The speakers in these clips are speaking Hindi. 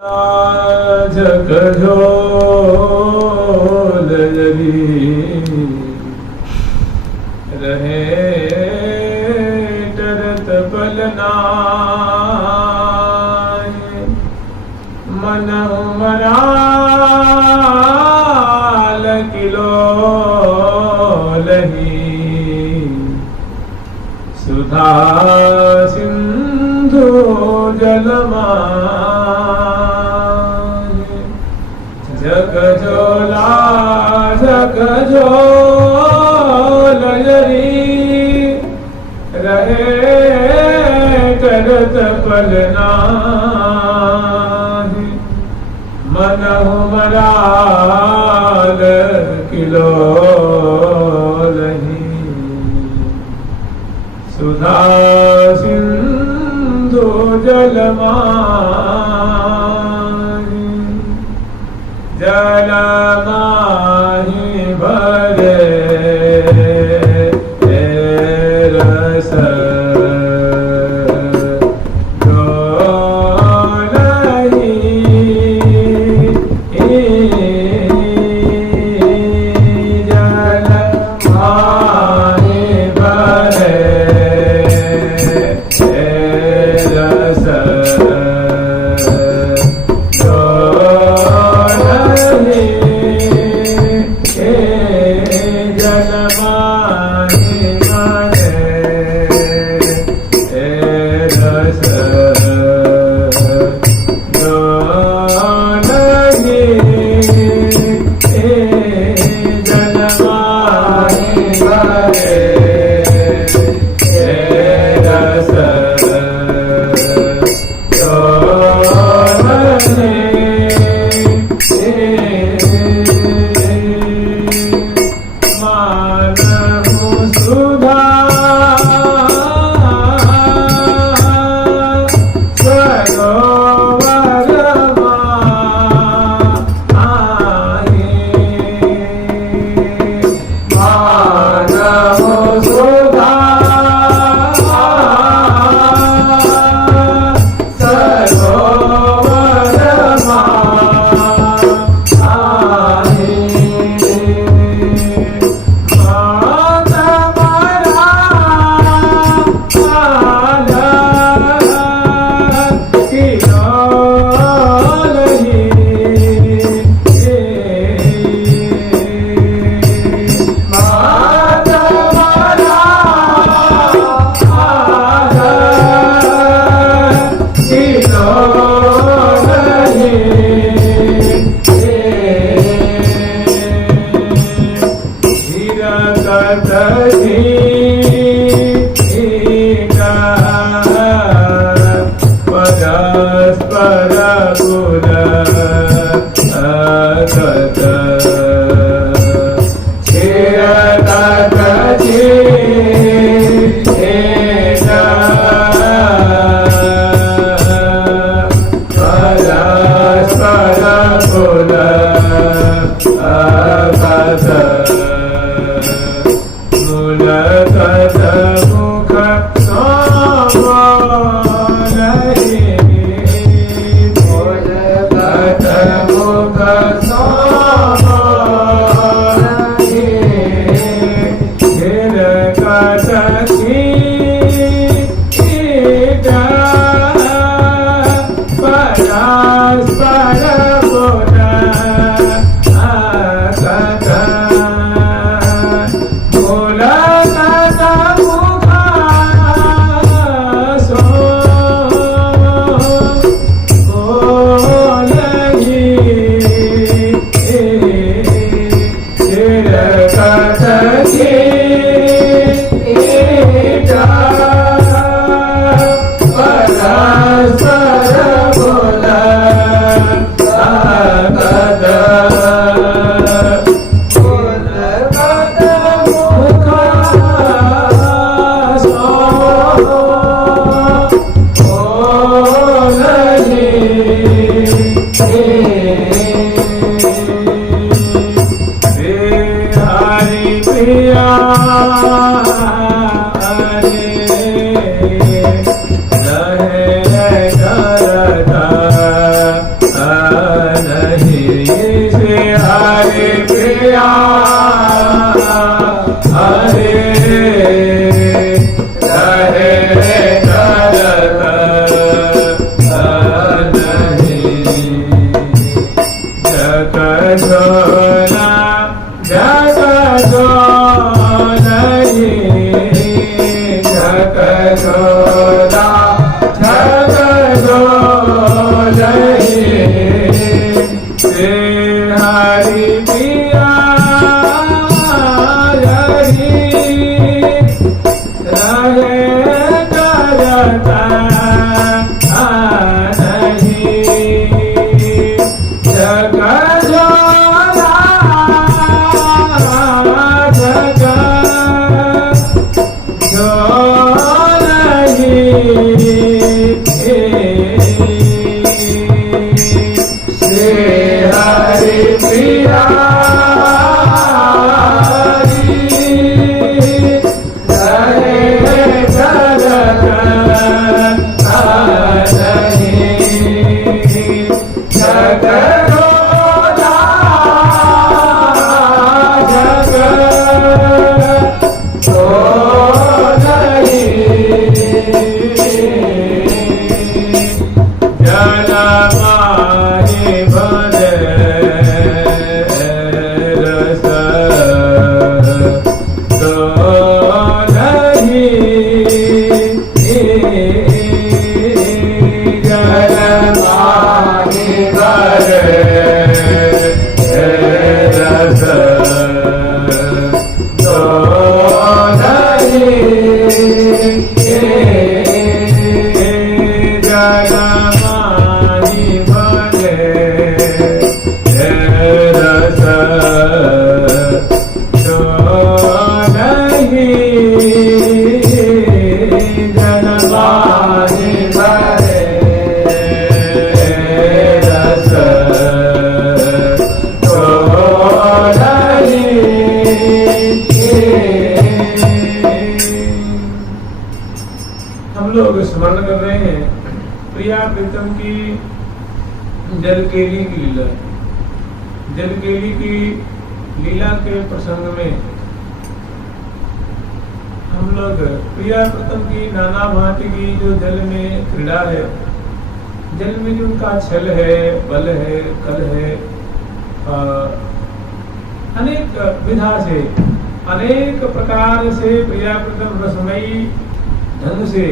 झकझोल जरी रहे टरत पलनाय मन मराल किलो लही सुधा सिंधु जलमा झकझोला झकझोल जरी रहे करत पलनाहि मनहु मराल किलो लही सुधा सिंधु जलमा जलमाहि भरे रस डोलहि जलमाहि भरे रस स्मरण कर रहे हैं प्रिया प्रीतम की जलकेली की लीला। जलकेली की लीला के प्रसंग में हम लोग प्रिया प्रीतम की नाना भांति की जो जल में क्रीड़ा है, जल में जो उनका छल है, बल है, कल है, अनेक विधा से अनेक प्रकार से प्रिया प्रीतम रसमयी ढंग से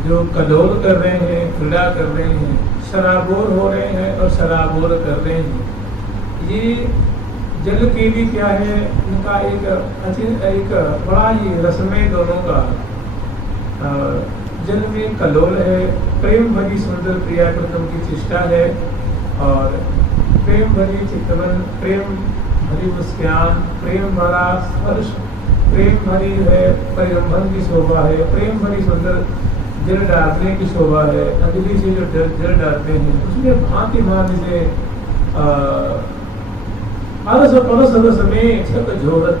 जो कलोल कर रहे हैं, क्रीड़ा कर रहे हैं, शराबोर हो रहे हैं और शराबोर कर रहे हैं। ये जलकेली क्या है, इनका एक बड़ा ही रसमय दोनों का जल में कलोल है, प्रेम भरी सुंदर प्रिया प्रीतम की चेष्टा है और प्रेम भरी चितवन, प्रेम भरी मुस्कान, प्रेम भरा स्पर्श, प्रेम भरी है परिरंभन की शोभा है, प्रेम भरी सुंदर जल डालने की शोभा है। अंजलि से जो जल डालते हैं उसमें भांति भांति से अरस परस रस में सब झोरत,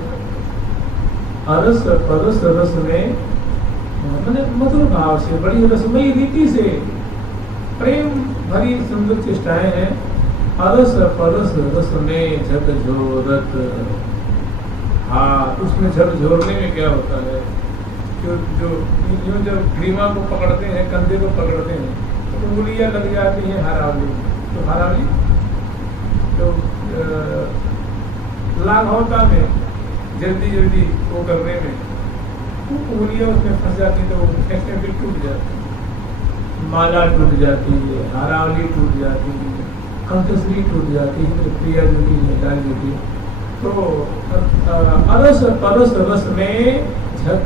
अरस परस रस में मैंने मधुर भाव से बड़ी रसमयी रीति से प्रेम भरी सुंदर चेष्टाएं हैं। अरस परस रस में झकझोरत। हाँ, उसमें झकझोरने में क्या होता है, जो जब ग्रीमा को पकड़ते हैं, कंधे को पकड़ते हैं तो उंगलियां लग जाती हैं हरावली। तो हरावली तो लाघवता में जल्दी जल्दी वो करने में उंगलियां उसमें फंस जाती तो ऐसे भी टूट जाती, माला टूट जाती है, हरावली टूट जाती है, कंठश्री टूट जाती है, प्रिया जुटी डाल जुटी। तो अरस परस रस में झक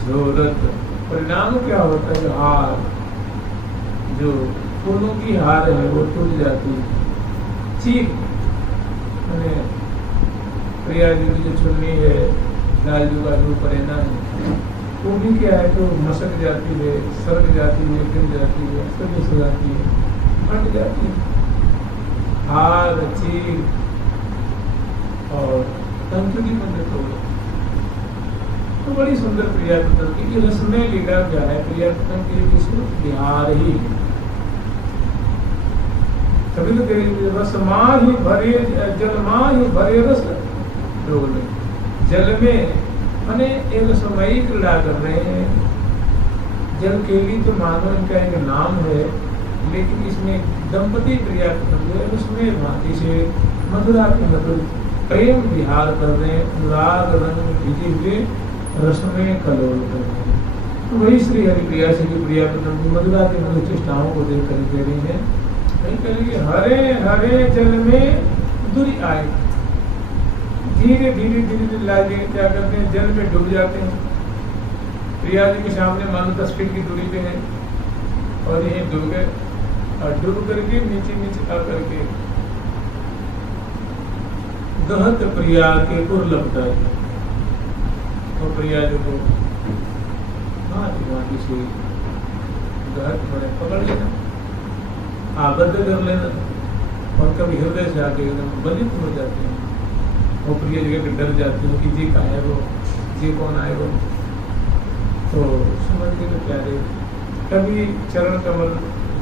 झोरत। परिणाम क्या होता है, हार, जो फूलों की हार है वो टूट जाती है। चीख मैंने प्रिया जी की जो चुन्नी है, लालजू का जो परेना है, वो भी क्या है तो मसक जाती है, सरक जाती है, गिर जाती है, सर जाती है, फट जाती है। हार, चीख और तंत्र की पंडित हो गई। तो बड़ी सुंदर प्रिया प्रीतम की रसमय लीला क्या है, प्रिया प्रीतम की विश्व बिहार ही। कभी तो रसमा ही भरे, जलमा ही भरे रस डोल। जल में माने एक रसमयी क्रीड़ा कर रहे हैं। जलकेली तो मानो इनका एक नाम है, लेकिन इसमें दंपति प्रिया प्रीतम जो है उसमें भांति से मधुरा के मधुर प्रेम विहार कर रहे हैं, अनुराग रंग भीजे हुए रसमय कलोल कर रहे हैं। तो वही श्री हरिप्रिया से प्रिया प्रीतम की मधुरा के मधुर चेष्टाओं को देख कर कह रही है, नहीं कहेंगे हरे हरे जल में दूरी आए। धीरे धीरे धीरे धीरे लाजे क्या करते हैं, जल में डूब जाते हैं। प्रिया जी के सामने मानो 10 फीट की दूरी पे है और यही डूब गए और डूब करके नीचे नीचे आकर के गहत प्रिया के पुर लपटाए। तो प्रिया जी को भांति से गहत में पकड़ लेना, आबद्ध कर लेना और कभी हृदय से आके एकदम बलित हो जाते हैं। वो प्रिय जगह पे डर जाती है कि जी कहाँ है वो, जी कौन आए वो। तो समझ के प्यारे कभी चरण कमल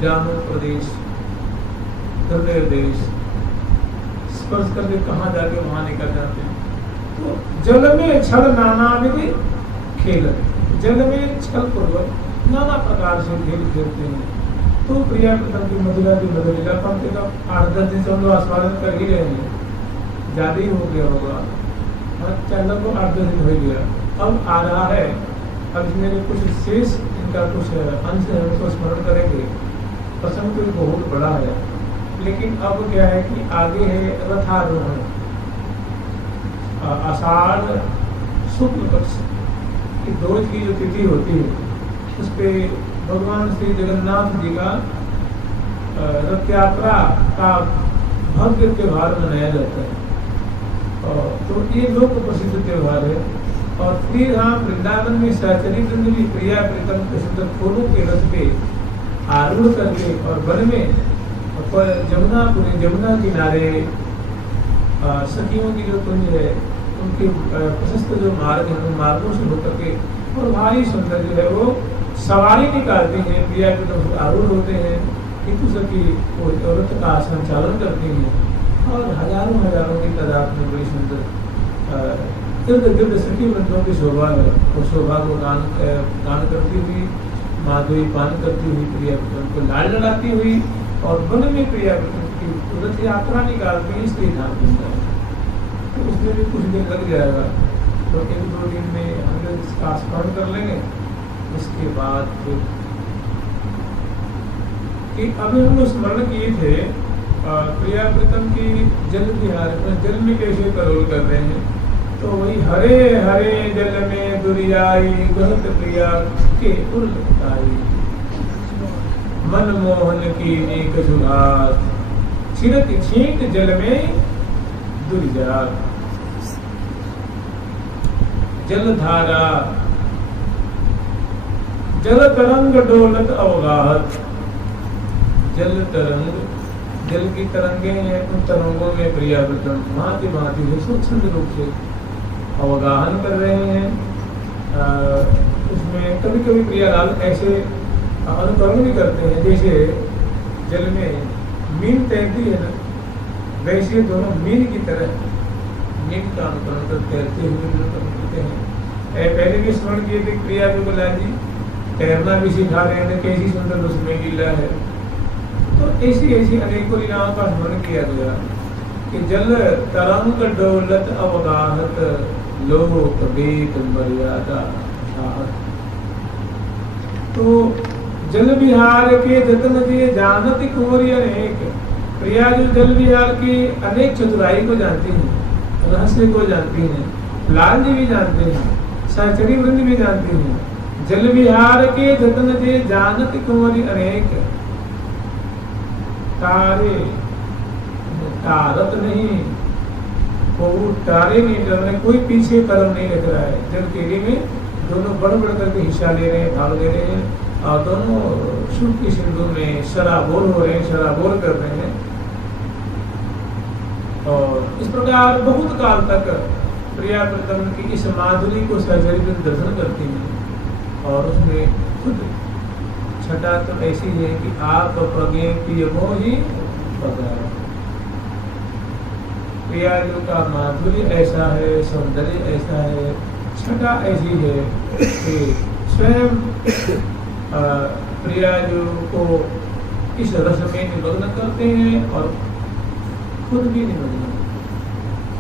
जानो प्रदेश हृदय देश स्पर्श करके कहाँ जाके वहां निकल जाते हैं। तो जल में छल नाना विधि खेल, जल में छल पूर्वक नाना प्रकार से खेल खेलते हैं। तो प्रिया प्रथम की मधुरा की मधुरा पंक्ति का 8-10 दिन से हम लोग आस्वादन कर ही रहे हैं, ज्यादा ही हो गया होगा, चैनल को 8-10 दिन हो गया। अब आ रहा है, अब इसमें जो कुछ शेष इनका कुछ अंश है उसको स्मरण करेंगे। प्रसंग तो बहुत बड़ा है, लेकिन अब क्या है कि आगे है रथारोहण। आषाढ़ शुक्ल पक्ष की दोष की जो तिथि होती है उस पे भगवान श्री जगन्नाथ जी का रथ यात्रा का भव्य त्योहार मनाया जाता है। तो ये लोक प्रसिद्ध त्योहार है। और श्री राम वृंदावन में सहचरित भी प्रिया प्रीतम प्रसिद्ध फूलों के रथ पे आरूढ़ करके और वन में जमुना किनारे सखियों की जो कुंज है उनके प्रशस्त जो मार्ग है उन मार्गों से होकर के और भारी सुंदर जो है वो सवारी निकालते हैं, प्रिया प्रीतम आरूढ़ होते हैं, किंतु सखी वो रथ का संचालन करती हैं और हजारों की तादाद में बड़ी सुंदर इर्द गिर्द सखी वृंदों की शोभा है। और शोभा को गान करती हुई माधुरी पान करती हुई प्रिया प्रीतम को लाल लड़ाती हुई और वन में प्रिया प्रीतम की रथ यात्रा निकालती है श्री धाम वृंदावन। तो उसमें भी कुछ दिन लग जाएगा, तो 1-2 दिन में हम लोग इसका स्मरण कर लेंगे। उसके बाद फिर कि अभी हम लोग स्मरण किए थे प्रिया प्रीतम की जल विहार, जल में कैसे करोल कर रहे हैं। तो वही हरे हरे जल में दुरियाई बहुत प्रिया के उल्लाई, मनमोहन की नेक सुघात छिड़क छींट जल में दुर्जा, जलधारा जल तरंग डोलत अवगाहत, जल तरंग जल की तरंगे हैं, उन तरंगों में प्रिया प्रीतम भांति भांति से स्वच्छंद रूप से अवगाहन कर रहे हैं। उसमें कभी कभी प्रियालाल ऐसे अनुकरण भी करते हैं, जैसे जल में मीन तैरती है ना, वैसे दोनों मीन की तरह मीन का अनुकरण कर तैरते हुए करते हैं। पहले भी स्मरण किए थे प्रिया लाल जी तैरना भी सिखा रहे हैं, कैसी सुंदर उसमें लीला है। तो ऐसी ऐसी अनेकों लीलाओं का स्मरण किया गया कि जल तरंग डोलत अवगाहत लोक वेद मर्यादा चाहत। तो जल विहार के जतन जे जानत कुंवरी अनेक, प्रिया जो जल विहार की अनेक चतुराई को जानती हैं, रहस्य को जानती हैं, लाल जी भी जानते हैं, सहचरी वृंद भी जानती हैं। जल विहार के जतन जे जानत कुंवरी अनेक, तारे तारत नहीं, वो तारे नहीं कर रहे, कोई पीछे कदम नहीं रख रहा है। जल केली में दोनों बढ़ बढ़ करके हिस्सा ले रहे हैं, भाग ले रहे हैं और दोनों सुख की सिंधु में शराबोर हो रहे हैं, शराबोर कर रहे हैं। और इस प्रकार बहुत काल तक प्रिया प्रीतम की इस माधुरी को सहचरी दर्शन करती हैं। और उसमें खुद छठा तो ऐसी है कि आप पगे पियमो ही पगा, प्रियाजू का माधुर्य ऐसा है, सौंदर्य ऐसा है, छठा ऐसी है कि स्वयं प्रियाजू को इस रस में निमग्न करते हैं और खुद भी निमग्न,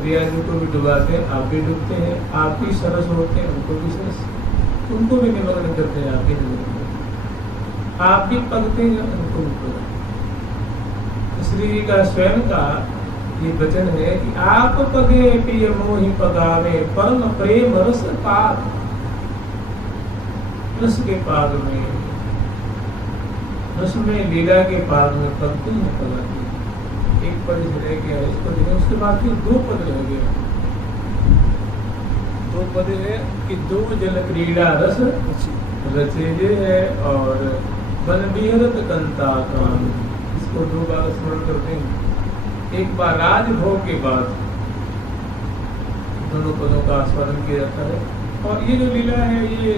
प्रियाजू को भी डुबाते हैं, आप भी डूबते हैं, आप भी सरस होते हैं, उनको भी सरस, उनको भी निमग्न करते हैं, आप भी निमग्न, आप भी पकते हैं, उनको भी पकते। श्री जी का स्वयं का ये वचन है कि आप पगे पिय मोहि पगावे परम प्रेम रस पाग, रस के पाग में, रस में लीला के पाग में पगते हैं, पगाते हैं। एक पद रह गया इसको देखें, उसके बाद फिर 2 पद रह गया। 2 पद है कि 2 जल क्रीड़ा रस रचे है और वन विहरत कंता काम, इसको 2 बार स्मरण करते हैं। एक बार राजभोग के बाद दोनों पदों का स्मरण किया जाता है। और ये जो लीला है ये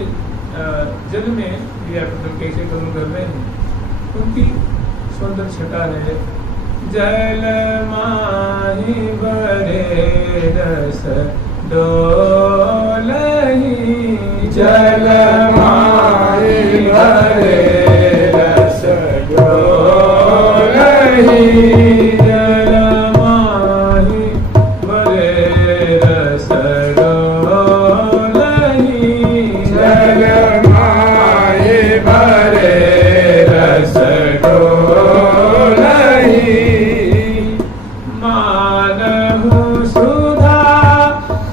जल में प्रिया प्रीतम कैसे कर्म कर रहे हैं, उनकी सुंदर छटा है, जल माहि भरे रस डोलहि जल माहि भरे रस डोलहि जल माहि भरे रस डोलहि जल माहि भरे रस डोलहि मानहु सुधा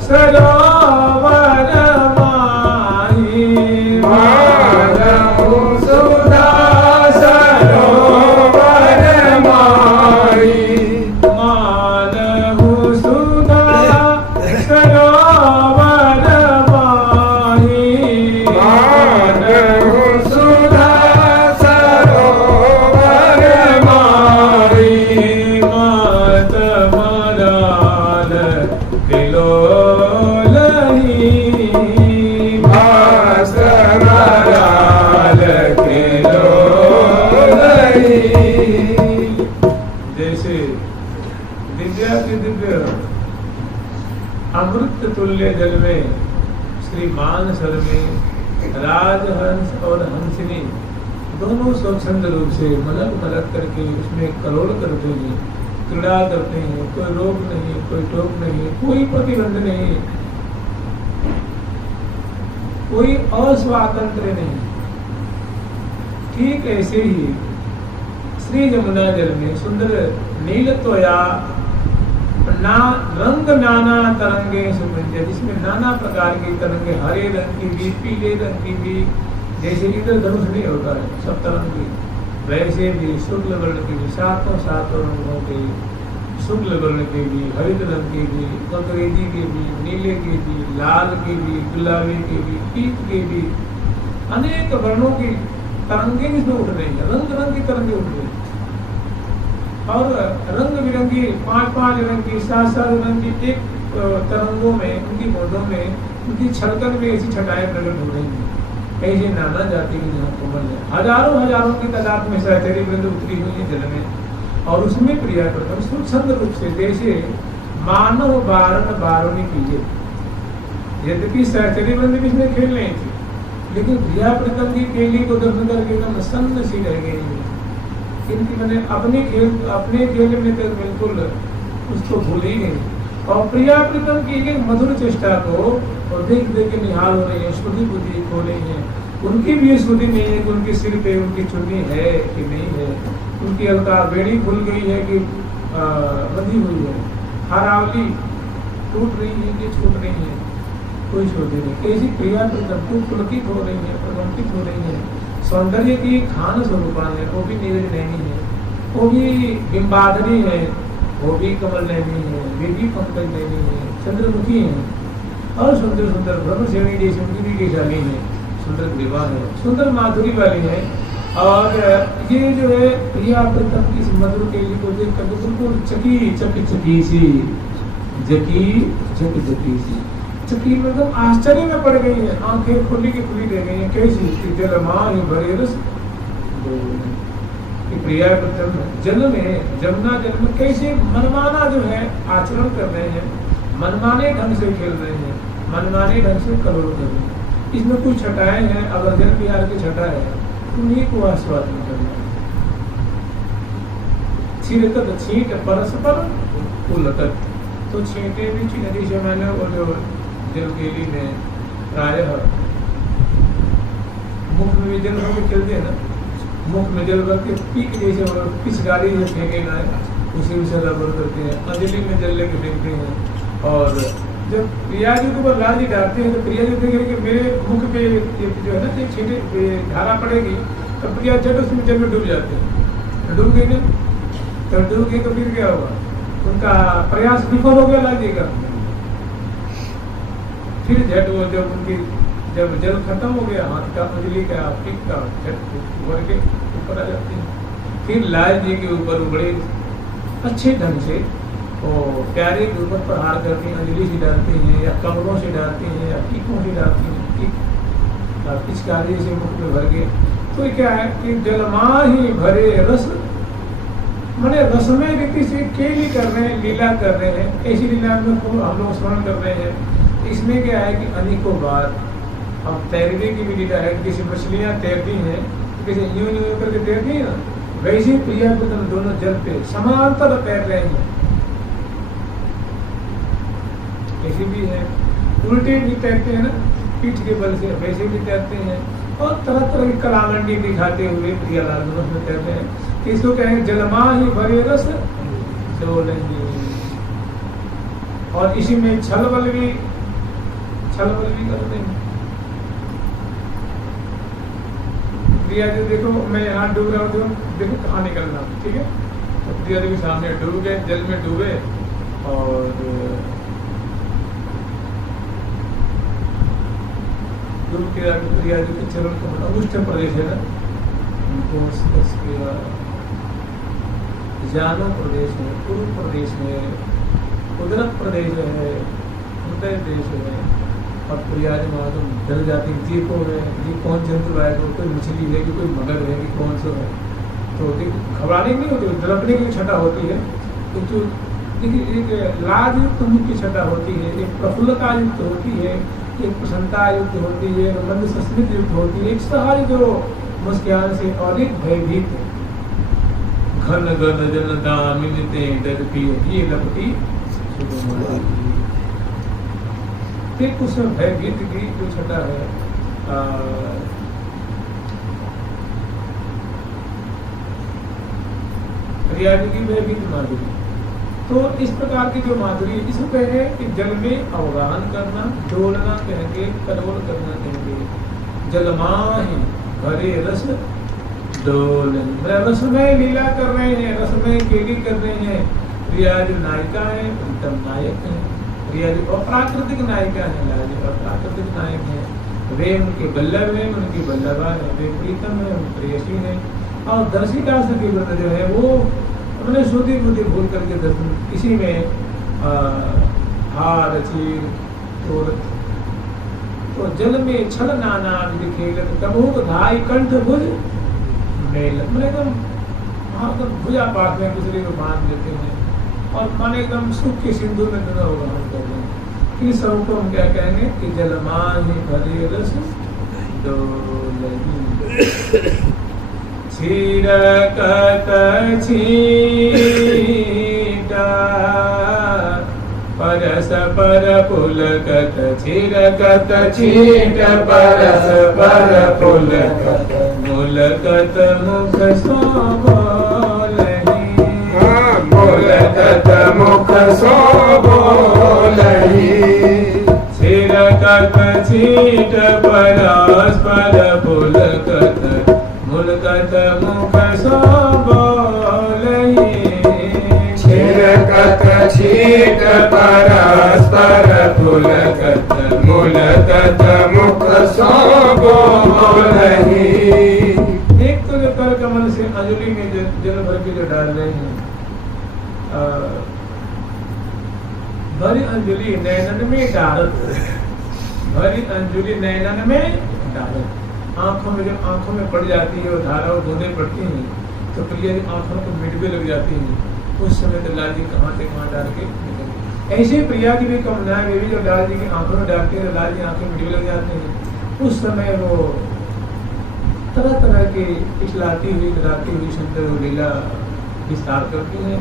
सरोवर माहि मानहु सुधा सरोवर माहि मानहु सुधा सरोवर माहि मानहु सुधा सरोवर माहि मात मराल किलोलहि मात मराल किलोलहि जैसे दिव्या के दिव्य अमृत तुल्य जल में श्री मानसर में राजहंस और हंसिनी दोनों स्वच्छंद रूप से मलक मलक करके उसमें करोड़ करते हैं, क्रीड़ा करते हैं। कोई रोक नहीं, कोई टोक नहीं, कोई प्रतिबंध नहीं, कोई अस्वातंत्र नहीं। ठीक ऐसे ही श्री यमुना जल में सुंदर नील त्वया रंग नाना तरंगे सुमंजन, जिसमें नाना प्रकार की तरंगे, हरे रंग की भी, पीले रंग की भी, जैसे इंद्रधनुष नहीं होता है सब तरंगी, वैसे भी शुक्ल वर्ण की भी, सातों रंगों के, शुक्ल वर्ण के भी, हरित रंग के भी, अंग्रेजी के भी, नीले के भी, लाल के भी, गुलाबी के भी, पीत के भी, अनेक वर्णों की तरंगे इसमें उठ रही है, रंग रंग की तरंगे उठ रही है। और रंग बिरंगी 5-5 रंग की, 7-7 रंग की एक तरंगों में, उनकी बूंदों में, उनकी छलकन में ऐसी छटाएं प्रकट हो रही हैं। ऐसे नाना जाति की जहाँ कोमल है, हजारों की तादाद में सहचरी वृंद उतरी हुई है जल में, और उसमें प्रिया प्रथम स्वच्छंद रूप से जैसे मानव बारण बारुणी कीजिए। यद्यपि सहचरी वृंद भी इसमें खेल रही थी, लेकिन प्रिया प्रथम की केली को दर्शन करके एकदम सन्न सी रह गई है। इनकी मैंने अपने खेल में तो बिल्कुल उसको भूल ही नहीं। और प्रिया प्रीतम की एक मधुर चेष्टा को और देख के निहाल हो रही है, श्रुति बुद्धि खो रही है। उनकी भी ये श्रुति नहीं है कि उनके सिर पे उनकी चुन्नी है कि नहीं है, उनकी अलका बेड़ी खुल गई है कि बंधी हुई है, हारावली टूट रही है कि छूट रही है, कोई श्रुति नहीं। कैसी प्रिया प्रीतम पुलकित हो रही है, प्रकंपित हो रही है। सौंदर्य की खान स्वरूपान है, वो भी नीरज नैनी है, वो भी बिंबाधरी है, वो भी कमल नैनी है, वे भी पंकज नैनी है, चंद्रमुखी है, और सुंदर सुंदर ब्रह्मश्रेणी जैसी उनकी भी केशाली है, सुंदर ग्रीवा है, सुंदर माधुरी वाली है। और ये जो है प्रिया प्रीतम की मधुर केली को देख कर बिल्कुल चकी सी, चकी में एकदम आश्चर्य में पड़ गई है, आंखें खुली की खुली रह गई है। कैसी जल माहि भरे रस प्रिया प्रथम जल में, जमुना जल में कैसे मनमाना जो है आचरण कर रहे हैं, मनमाने ढंग से खेल रहे हैं, मनमाने ढंग से करोड़ कर रहे हैं। इसमें कुछ छटाएं हैं, अगर जल बिहार की छटा है उन्हीं को आस्वादन करना है। छिड़कत छींट परस्पर उलटत, तो छींटे भी नदी से मैंने वो जो जलकेली में प्रायः मुख में भी जल भर के खेलते हैं ना, मुख में जल भर के पीक जैसे पिचकारी से फेंकेगा उसी से रबर करते हैं, अंजलि में जल लेके फेंकते हैं। और जब प्रिया जी के ऊपर लाल जी डालते हैं तो प्रिया जी देखेंगे कि मेरे मुख पे जो है ना छींटे धारा पड़ेगी, तो प्रिया झट उसमें जल में डूब जाते हैं। डूब गई ना, तो डूब गई तो फिर क्या होगा, उनका प्रयास विफल हो गया लाल जी का। फिर झट वो जब जल खत्म हो गया, हाथ का अंजलि का पिक का झट भर के ऊपर आ जाते हैं। फिर लाल जी के ऊपर बड़े अच्छे ढंग से वो प्यारे के ऊपर प्रहार करते हैं, अंजलि से डालते हैं या कमलों से डालते हैं या टीकों से डालते हैं, पिचकारी से मुख में भर के। तो क्या है कि जलमा ही भरे रस मैंने रसमय रीति से केली कर रहे हैं, लीला कर रहे हैं, ऐसी लीला में हम लोग स्मरण कर रहे हैं। इसमें क्या है कि अनेकों बार अब तैरने की भी लीला है, किसी मछलियाँ तैरती हैं, किसी यूं यूं करके तैरती हैं ना, वैसे ही प्रिया पुत्र दोनों जल पे समांतर तैर रहे हैं। ऐसी भी है, उल्टे भी तैरते हैं ना, पीठ के बल से, वैसे भी तैरते हैं। और तरह तरह की कलामंडी दिखाते हुए प्रियालाल दोनों में तैरते हैं। इसको कहेंगे जलमा ही भरे रस डोलेंगे। और इसी में छल बल भी करते हैं। प्रिया जी देखो, मैं यहाँ डूब रहा हूँ, देखो कहाँ निकलना, ठीक है। तो प्रिया जी के सामने डूब गए, जल में डूबे, और डूब के आगे प्रिया जी के चरण कमल, अंगुष्ठ प्रदेश है ना, उनको जानो प्रदेश है, पूर्व प्रदेश है, उदर प्रदेश है, हृदय देश है। और प्रिया जी वहाँ तो डर जाती है, जी को है, जी कौन जंतु है, कोई मछली है कि कोई मगर है कि कौन सा है। तो घबराने नहीं होती, दड़पने की छटा होती है। तो जो देखिए, एक लाज युक्त मुख की छटा होती है, एक प्रफुल्लता युक्त होती है, एक प्रसन्नता युक्त होती है, एक मंद सस्मित युक्त होती है, एक सहज जो मुस्कान से अधिक भयभीत घन घन जन दामिनी डर की ये लपटी फिर उस भयभीत की जो छटा है, प्रिया जी की भयभीत माधुरी। तो इस प्रकार की जो माधुरी, इसको कहेंगे कि जल में अवगाहन करना, डोलना कहेंगे, करोल करना कहेंगे। जलमाहि भरे रस डोलन, रसमय लीला कर रहे हैं, रसमय केली कर रहे हैं। प्रिया जो नायिका है, उत्तम नायक है। प्रिया जो अप्राकृतिक नायिका है, लाल जी अप्राकृतिक नायक है। वे उनके बल्लभ है, उनकी बल्लभा है, वे प्रीतम है, उन प्रेयसी है। और दर्शिका सखी व्रत जो है वो अपने श्रुति बुद्धि भूल करके दर्शन, इसी में हार चीर तोरत, तो जल में छल नाना खेलत, कबूक धाई कंठ भुज मेल, एकदम भुजा पास में दूसरे को बांध देते हैं, और मन एकदम सुख के सिंधु में दोनों अवगाहन कर रहे हैं। इस सब को हम क्या कहेंगे कि जलमान भरे रस डोलनी। छिरकत छीटा परस पर पुलकत, छिरकत छीट परस पर पुलकत, मुलकत मुख सो बोलहि, मुलकत मुख सो बोलहि। छिरकत छीट परस पर पुलकत, मुलकत मुख सो बोलहि। छिरकत छीट परस्पर पुलकत, मुलकत मुख सो बोलहि। एक तो जो कर कमल से अंजलि में जल भर के जो डाल रहे हैं, भरी अंजलि नैनन में डालत, भरी अंजलि नैनन में डालत। आंखों में जब आंखों में पड़ जाती है और धारा और बूंदें पड़ती हैं, तो प्रिया जी आंखों को मिटबे लग जाती हैं। उस समय तो लाल जी कहाँ से कहाँ डाल के निकल। ऐसे प्रिया जी भी कमनाएं वे भी जब लाल जी की आंखों में डालती है, लाल जी आंखें मिटबे लग जाते हैं। उस समय वो तरह तरह के इखलाती हुई कराती हुई सुंदर लीला विस्तार करती हैं।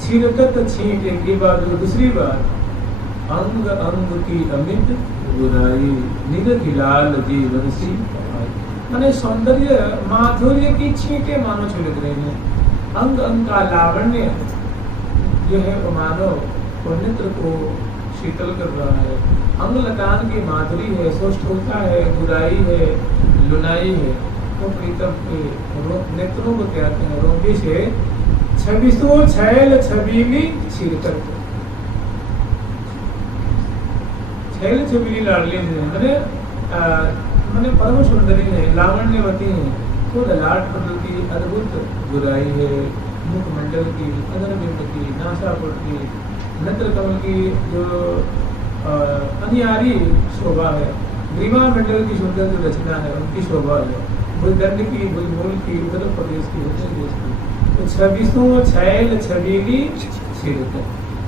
छिरकत छींट एक बात, दूसरी बात अंग अंग की अमित बुराई, निरख लाल जीवन सी माने सौंदर्य माधुर्य की छींटे मानो छिड़क रहे हैं। अंग अंग का लावण्य जो है वो मानो वो नेत्र को शीतल कर रहा है। अंग लतान की माधुरी है, सौष्ठवता है, बुराई है, लुनाई है। तो प्रीतम के नेत्रों को कहते हैं रोगी से छबिसो छैल छबीली छिड़कर, छैल छबीली लाडली है, मैंने परम सुंदरी है, लावण्यवती है। तो ललाट पटल की अद्भुत बुराई है, मुखमंडल की, अधरबिंद की, नासापुट की, नेत्र कमल की जो अनियारी शोभा है, ग्रीवा मंडल की सुंदर जो रचना है उनकी शोभा है। भुजदंड की, भुजमूल की, उदर प्रदेश की, उत्तर देश की। तो छब्बीसों छैल छबीली छींट,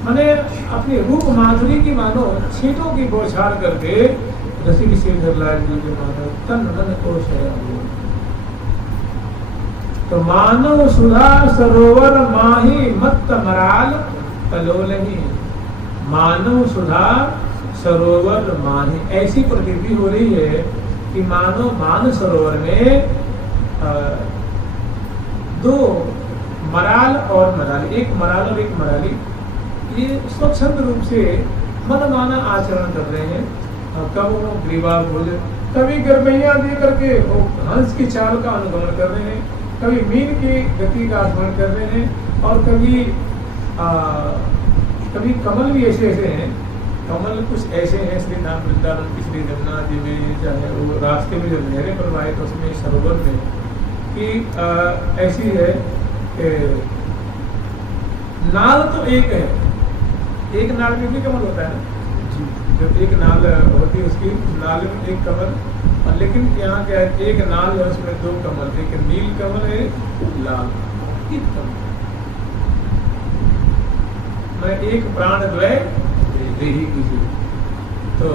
माने अपनी रूप माधुरी की मानो छींटों की बौछार करके रसिक श्रीधर लाल जी के मानो तन मन को शया हुआ। तो मानव सुधा सरोवर माही मत्त मराल कलोलही, मानव सुधा सरोवर माही, ऐसी प्रतीति हो रही है कि मानो मान सरोवर में दो मराल और मराली, एक मराल और एक मराली, ये स्वच्छंद रूप से मनमाना आचरण कर रहे हैं। कब वो ग्रीवा भोज, कभी गरबैया दे करके वो हंस की चाल का अनुगमन कर रहे हैं, कभी मीन की गति का अनुगमन कर रहे हैं, और कभी कमल भी ऐसे ऐसे हैं। कमल कुछ ऐसे हैं श्री धाम वृंदावन की श्री जमुना जी में, चाहे वो रास्ते में जो नहरें प्रवाहित उसमें सरोवर में कि ऐसी है कि नाल तो एक है, एक नाल में भी कमल होता है जो एक नाल होती है उसकी नाल में एक कमल, लेकिन यहाँ क्या है, एक नाल है उसमें दो कमल, एक नील कमल है, लाल कमल, मैं एक प्राण द्वय देही किसी। तो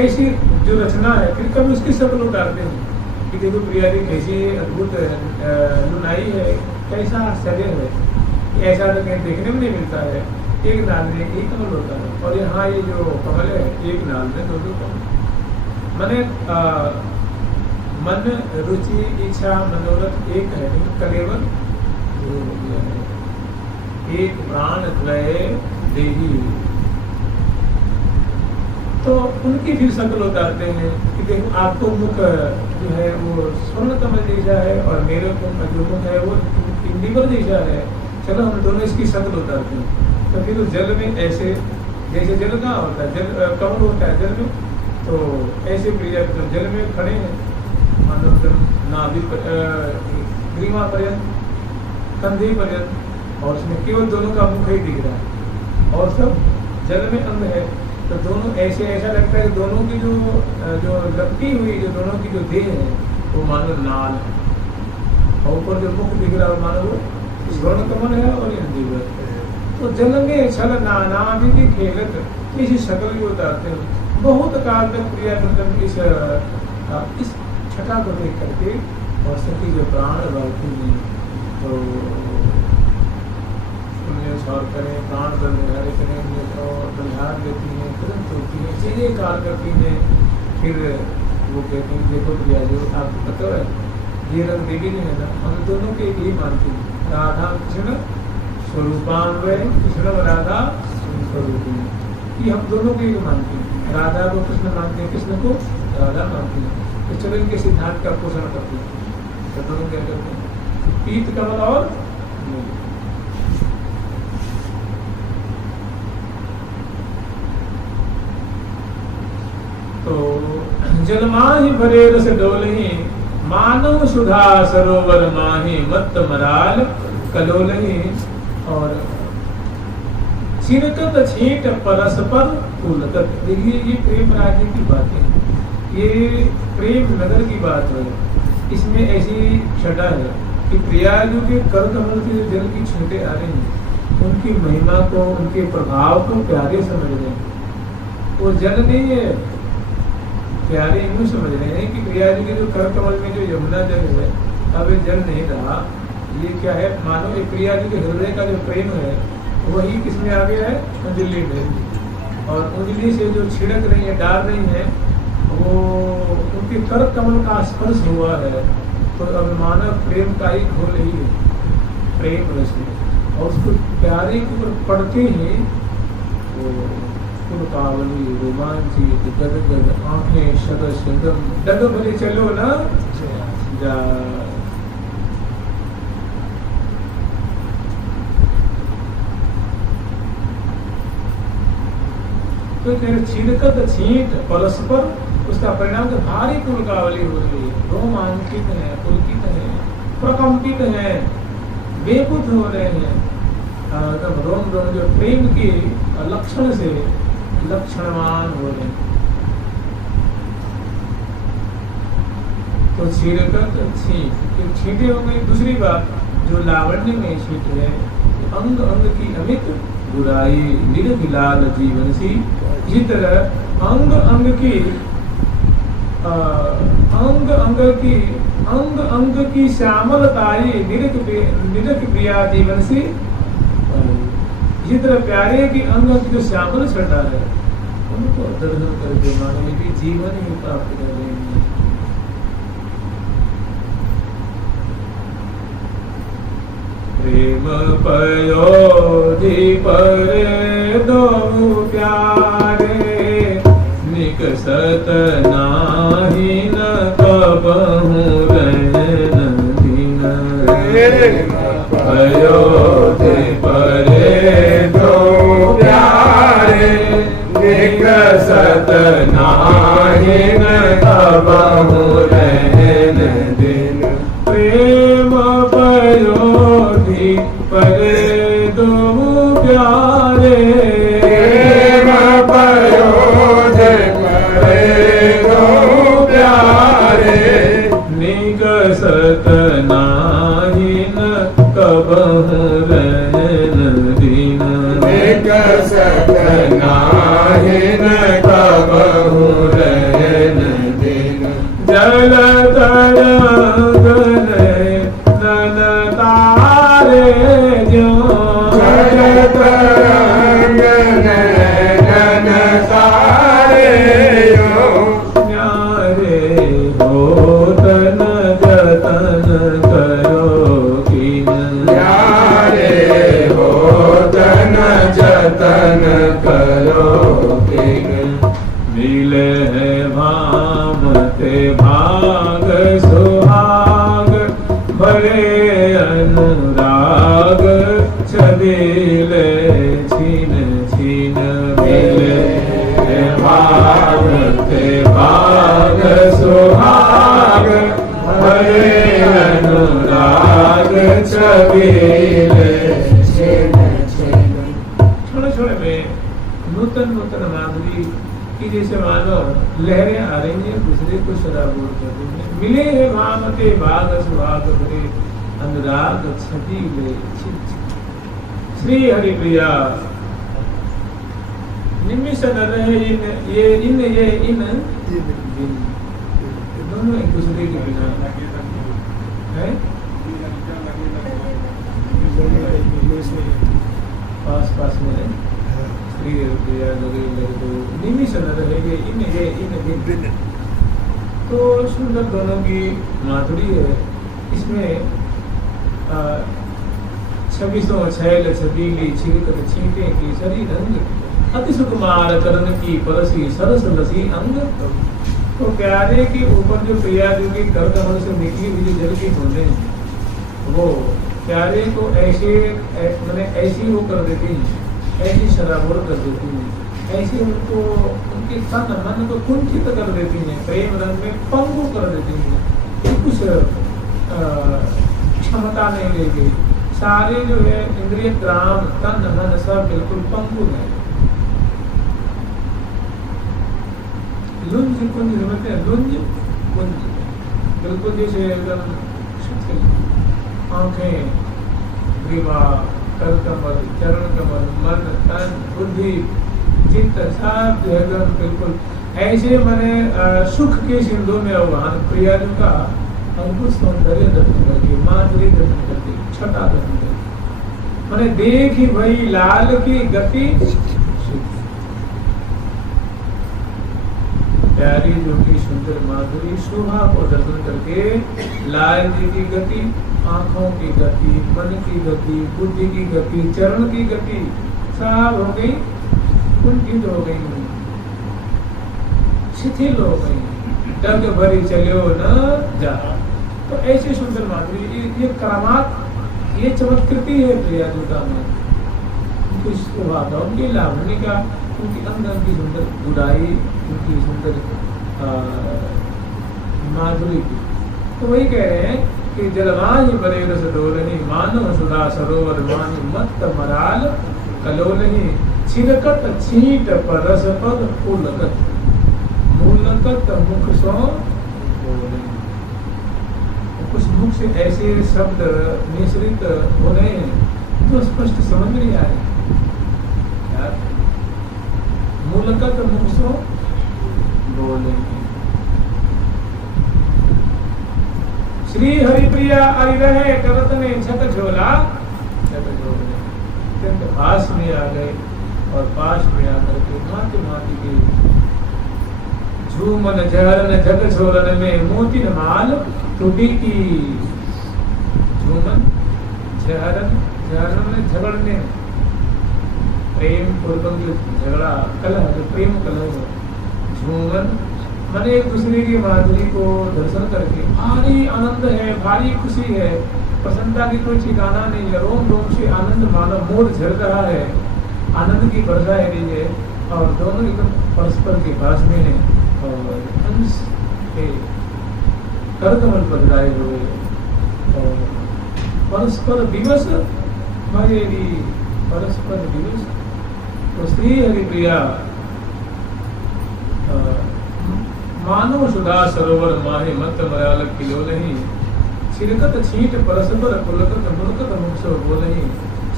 ऐसी जो रचना है, फिर कभी उसकी शक्ल उतारते हैं कि देखो प्रिया जी कैसी अद्भुत लुनाई है, कैसा आश्चर्य है, ऐसा तो कहीं देखने में नहीं मिलता है। एक नाल में एक कमल होता है, और यहाँ ये जो कमल है एक नाल में दो दो कमल, माने मन रुचि इच्छा मनोरथ एक है, कलेवर एक प्राण द्वय देही। तो उनकी फिर शक्ल उतारते हैं कि देखो आपको मुख जो है वो स्वर्ण कमल जैसा है, और मेरे को जो मुख है वो इंडिवर जैसा है, चलो हम दोनों इसकी शक्ल उतारते हैं। तो फिर उस जल में ऐसे, जैसे जल कहाँ होता है, जल कमल होता है जल में, तो ऐसे प्रिया जल में खड़े हैं, नाभि ग्रीवा पर्यंत, कंधे पर्यंत, और उसमें केवल दोनों का मुख ही दिख रहा है, और सब जल में अंग है। तो दोनों ऐसे, ऐसा लगता है कि दोनों की जो लपटी हुई जो दोनों की जो देह है वो मानो नाल, और ऊपर जो मुख दिख रहा है मानो वो स्वर्ण कमल है, और ये दिव्य। तो जल में छल नाना भी खेलत, इसी शक्ल भी उतारते हैं। बहुत काल तक प्रिया मतलब इस छटा को देख करके, और सखी जो प्राण बढ़ती हैं तो और करें, प्राण बलिहार करें, और बलिहार देती हैं, तुरंत होती हैं, चीजें कार करती हैं। फिर वो कहती हैं देखो प्रिया जी आपको पता है ये रंग देवी नहीं है ना, हम दोनों के एक ही मानती हैं, राधा कृष्ण स्वरूपान्वय, कृष्ण राधा स्वरूप, ये हम दोनों को एक मानती हैं, राधा को कृष्ण मानते हैं, कृष्ण को राधा मानती हैं। तो चलो इनके सिद्धांत का पोषण करते हैं। तो दोनों क्या करते हैं, पीत कमल और तो जलमाही भरे रस डोलही, मानव सुधा सरोवर माही मत्त मराल कलोलही। और छिड़कत छींट परस्पर फूलकत, देखिए ये प्रेम राज्य की बातें, ये प्रेम नगर की बात है। इसमें ऐसी छटा है कि प्रियाजू के कर कमल से जल की छींटे आ रही हैं, उनकी महिमा को, उनके प्रभाव को प्यारे समझ रहे हैं। वो जल नहीं है, प्यारे यूँ समझ रहे हैं कि प्रिया जी के जो कर कमल में जो यमुना जल है, अब ये जल नहीं रहा, ये क्या है, मानो ये प्रिया जी के हृदय का जो प्रेम है वही किसमें आ गया है, अंजलि में। और अंजलि से जो छिड़क रही है, डाल रही है, वो उनके कर कमल का स्पर्श हुआ है। तो अब मानव प्रेम का ही घोल ही है, प्रेम रस में, और उसको प्यारे के ऊपर पड़ते ही वो कावली रोमांचित गद गद आंखें शद शदम डग भरे चलो ना जा। तो छिड़कत छींट परस्पर, उसका परिणाम तो भारी पुलकावली हो रही है, रोमांचित है, पुलकित है, प्रकंपित है, बेकुत हो रहे हैं, रोम रोम जो प्रेम के लक्षण से लक्षणवान हो रहे हैं। तो छिड़कत छींट, ये छींटे हो गई। दूसरी बात जो लावण्य में छींट है, अंग अंग की अमित बुराई निर्विलाल जीवन सी। इसी तरह अंग अंग की अंग अंग की श्यामलताई निरख प्रिया जीवन सी। इसी तरह प्यारे की अंग की जो श्यामल छटा है उनको दर्शन करके मानव भी जीवन ही प्राप्त कर लेंगे। प्रेम पयोधि पर दो प्यारे, निकसत नाहि न कबहु रहन दिन। पयोधि पर दो प्यारे, निकसत नाहि न कबहु रहन दिन। प्रेम पयोधि पर दो प्यारे, प्रेम पयोधि पर दो प्यारे, निकसत नाहि न कबहु रहन दिन। निकसत नाहि न कबहु रहन दिन। जल तरंग नन तारे जो, जल तरंग नन तारे जो। न्यारे हो तन जतन करो कीन, न्यारे हो तन जतन करो कीन। मिले भामते भाग सुहाग, भले अनुराग छबीले छीन छीन। मिले भामते भाग सुहाग, भले अनुराग छबीले छीन छीन। छोटे छोटे में नूतन नूतन माधुरी की जैसे मानो लहरें आ रही हैं, दूसरे को शराबोर कर रही हैं। मिले है भामते भाग सुहाग, भरे अनुराग छबीले छिन छिन। श्री हरि प्रिया निमिष न रहे इन दोनों एक दूसरे के बिना है। पास पास में श्री हरि प्रिया लगे तो निमिष न रहे इन। तो सुंदर दोनों की माधुरी है। इसमें छब्बीसों छैल छबीली छिड़कत छींटे की शरीर रंग, अति सुकुमार करण की परसी सरस लसी अंग। तो प्यारे के ऊपर जो प्रिया जो की कर कमल से निकली हुई जो जल की बूंदें, वो प्यारे को ऐसे मैंने ऐसी वो कर देती हैं, ऐसी शराबोर कर देती हैं, ऐसे उनको उनके तन मन को कुंठित कर देती हैं, प्रेम रंग में पंगु कर देती हैं। कुछ क्षमता नहीं रह गई, सारे जो है इंद्रिय ग्राम तन मन सब बिल्कुल पंगु है। लुंज कुंज समझते हैं, लुंज कुंज बिल्कुल जैसे एकदम शिथिल, आंखें, ग्रीवा, कर कमल, चरण कमल, मन तन बुद्धि चित्त सब जो एकदम बिल्कुल ऐसे मैंने सुख के सिंधु में अवगान प्रिया जी का अद्भुत सौंदर्य दर्शन करके, माधुरी दर्शन करके, छटा दर्शन करके मैंने देखी वही लाल की गति। प्यारी जो की सुंदर माधुरी शोभा को दर्शन करके लाल जी की गति, आंखों की गति, मन की गति, बुद्धि की गति, चरण की गति सब हो गई, कुंठित हो गई, शिथिल हो गई, डग भरी चलो न जा। तो ऐसी सुंदर माधुरी, ये करामात, ये चमत्कृति है प्रिया दुर्गा में। उनकी शोभा का, उनकी लावण्य का, उनकी अंदर की सुंदर बुराई, उनकी सुंदर माधुरी की। तो वही कह रहे हैं कि जलवाही बरे रस डोलनी, मानव सुधा सरोवर मानी मत मराल कलोलनी, छिलकत छींट पर रस पद फूलकत, मूलकत मुख सो बोलनी। मुख से ऐसे शब्द मिश्रित हो रहे हैं तो स्पष्ट समझ नहीं आ रहे। मूलकत मुख सो बोलेंगे। श्री हरिप्रिया अरिरहे करत ने झक झोला, अत्यंत पास में आ गए और पास में आकर के भांति भांति के झूमन झरन झक झोलन में मोती माल टूटी की। झूमन झरन झरन झगड़ने, प्रेम पूर्वक जो झगड़ा कलह, जो प्रेम कलह। झूमन मैंने एक दूसरे की माधुरी को दर्शन करके भारी आनंद है, भारी खुशी है, प्रसन्नता की कोई ठिकाना नहीं है। रोम रोम से आनंद मानव मोड़ झड़ रहा है, आनंद की वर्षा है रही है और दोनों एकदम परस्पर के पास में है और हंस के करकमल पधराए हुए और परस्पर दिवस भजेरी, परस्पर दिवस। तो श्री हरिप्रिया मानो सुधा सरोवर माहे मत मयाल किलो नहीं, छिड़कत छींट परस्पर पुलकत मुलकत मुख बोल नहीं।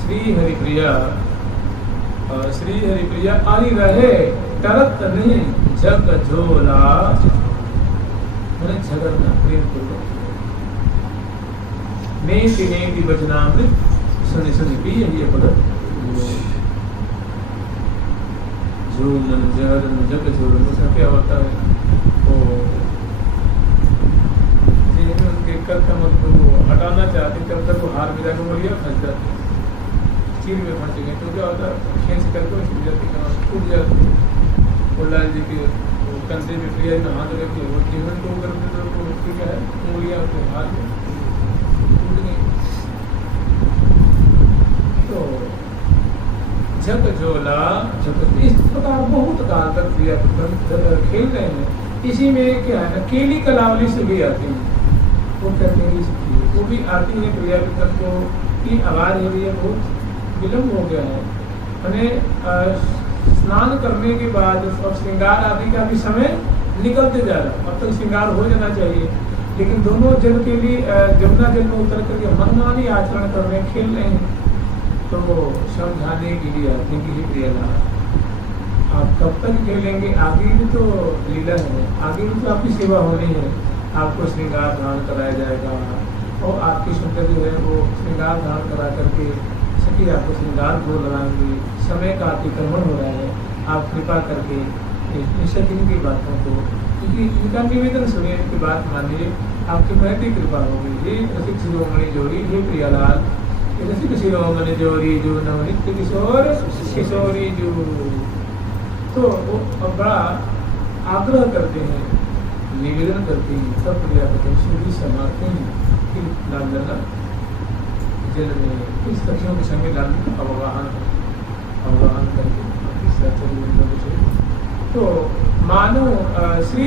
श्री हरिप्रिया आरी रहे तरत नहीं जग झोला, मैंने झगड़ना प्रेम पूर्वक। नेति नेति वचनामृत सुनि सुनि पी ये पद। झूमन झरन जग झोलन, उसका क्या होता है? उनके करकमल को हटाना चाहते तब तक वो हार में जाकर बोलिए फंस जाते, चीर में फंस गए तो क्या होता है? खींच करके छूट जाती, टूट जाती। लाल जी के कंधे में प्रिया में हाथ रखे, वो जीवन को करते तो क्या है, उंगलियां उसके हाथ में टूट गई। तो झक झोला झक, इस प्रकार बहुत काल तक प्रिया खेल रहे हैं। इसी में क्या है ना, केली कलावली से भी आती है, वो क्या केली सीखी है, वो भी आती है प्रिया वितन को की आवाज है भैया बहुत विलम्ब हो गया है। मैंने स्नान करने के बाद अब श्रृंगार आदि का भी समय निकलते जा रहा है, अब तक श्रृंगार हो जाना चाहिए, लेकिन दोनों जल के लिए जमुना जल में उतर करके मनमानी आचरण कर रहे हैं, खेल रहे हैं। तो समझाने के लिए आते हैं कि प्रिया आप कब तक खेलेंगे, आगे भी तो लीला है, आगे भी तो आपकी सेवा होनी है, आपको श्रृंगार धारण कराया जाएगा और आपकी सुंदर जो है वो श्रृंगार धारण करा करके सखी आपको श्रृंगार को लगाएंगे। समय का अतिक्रमण हो रहा है, आप कृपा करके सखी की बातों को, क्योंकि इनका निवेदन सुनिए, इनकी बात मानिए, आपकी महती कृपा होगी। ये रसिक शिरोमणि जोड़ी, हे प्रियालाल, रसिक शिरोमणि जोड़ी जो नवनित्य किशोर किशोरी जो। तो वो अब बड़ा आग्रह करते हैं, निवेदन करते हैं, सब प्रियापति सूर्य समाते हैं कि लाल जल जल में इस सखियों के संग लाल अवगाहन करके तो मानो श्री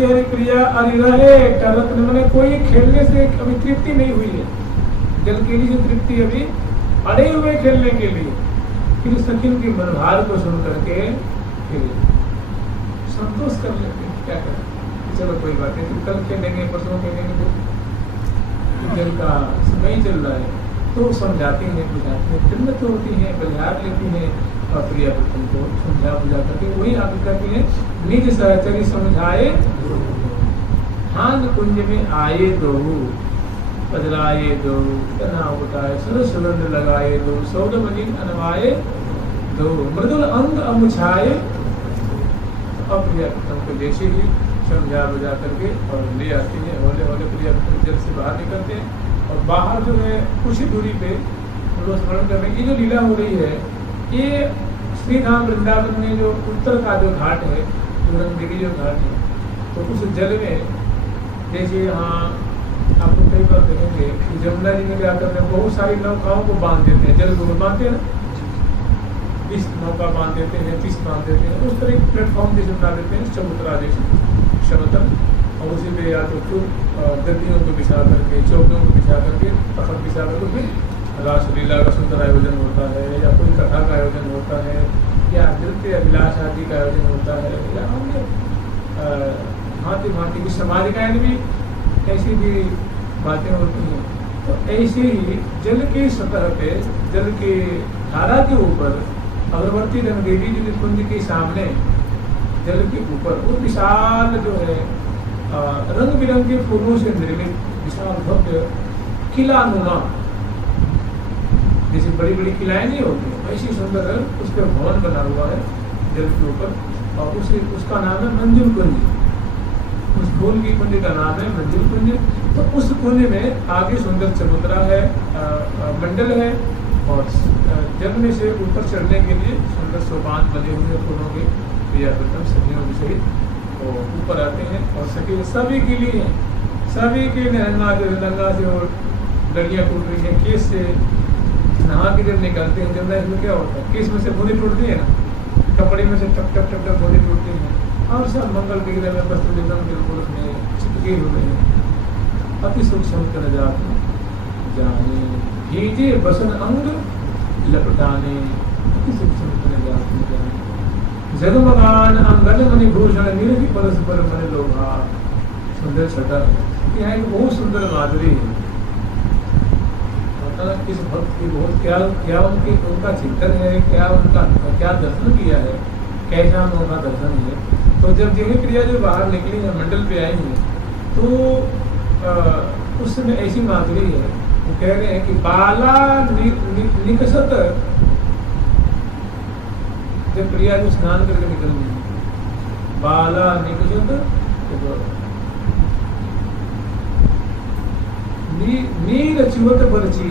हरिप्रिया अरिरहे करत, मैंने कोई खेलने से अभी तृप्ति नहीं हुई है, जल के लिए जो तृप्ति अभी अड़े हुए खेलने के लिए, फिर सखिन के मनभार को सुन करके फिर संतोष कर लेते हैं। क्या करें, चलो कोई बात नहीं, फिर कल खेलेंगे, परसों खेलेंगे, तो जल का समय चल रहा है, तो समझाती हैं, बुझाती हैं, खिदमत होती हैं, बलिहार लेती हैं और प्रिया पुत्र को समझा बुझा करके वही आगे करती है। निज सहचरी समझाए हान कुंज में आए दो, पजराए दो, तना उठाए, सुर सुगंध लगाए दो, सौद मलिन अनवाए दो, मृदुल अंग अमुछाए। अब प्रिया पुत्र को जैसे ही समझा बुझा करके और ले आती है, हौले हौले प्रिया पुत्र जल से बाहर निकलते हैं और बाहर जो है कुछ ही दूरी पे लोग स्मरण कर रहे हैं। ये जो लीला हो रही है, ये श्री धाम वृंदावन में जो उत्तर का जो घाट है, पूरनगिरी जो घाट है, तो उस जल में जैसे यहाँ आपको कई बार देखेंगे कि जमुना जी में क्या करते हैं, बहुत सारी नौकाओं को बांध देते हैं, जल को बांधते हैं ना, 20 नौका बांध देते हैं, 30 बांध देते हैं, उस तरह एक प्लेटफॉर्म जैसे बना देते हैं चबूतरा जैसे समतल, और उसी पे या तो गद्दियों को बिछा करके, चौकियों को बिछा करके, तखत बिछा करके फिर रासलीला का सुंदर आयोजन होता है, या कोई कथा का आयोजन होता है, या नृत्य अभिलाष आदि का आयोजन होता है, या अन्य भांति भांति की समाज का भी ऐसी भी बातें होती हैं। तो ऐसे ही जल के सतह पे, जल के धारा के ऊपर अगरबत्ती रंग देवी जी के कुंज के सामने जल के ऊपर वो विशाल जो है रंग बिरंगे फूलों से निर्मित विशाल भव्य किला नुमा, जैसे बड़ी बड़ी किलाएं नहीं होती ऐसी सुंदर उस पर भवन बना हुआ है जल के ऊपर, और उसका नाम है मंजुल कुंज। उस फूल की कुंज का नाम है मंजुल कुंज। तो उस कुंज में आगे सुंदर चबूतरा है, मंडल है, और जल में से ऊपर चढ़ने के लिए सुंदर सोपान बने हुए फूलों के प्रियाव्रतम सखियों के सहित वो ऊपर आते हैं। और सखी सभी के लिए हैं, सभी के नंगा से और लड़ियाँ टूट रही हैं, केस से नहा के जब निकलते हैं, जब इसमें क्या होता है, केस में से बूंदी टूटती है ना, कपड़े में से टप टप टप टप बूंदी टूटती हैं, और सब मंगल विग्रह में वस्त्र एकदम बिल्कुल उसमें चिपके हुए हैं। अति सूक्ष्म कर जाने भीजे बसन अंग लपटाने, अति सूक्ष्म कर जाने जगमगान अंगन मणि भूषण निरभि परस्पर मन लोभा। सुंदर छटा, यहाँ एक बहुत सुंदर माधुरी है। इस भक्त की बहुत क्या उनका चिंतन है, क्या उनका क्या दर्शन किया है, कैसा उनका दर्शन है। तो जब देवी प्रिया जो बाहर निकली है, मंडल पे आई है, तो उस समय ऐसी माधुरी है, वो कह रहे हैं कि बाला निकसत, जब प्रिया जो स्नान करके निकल गई, बाला निकसत नीर चुवत बरची,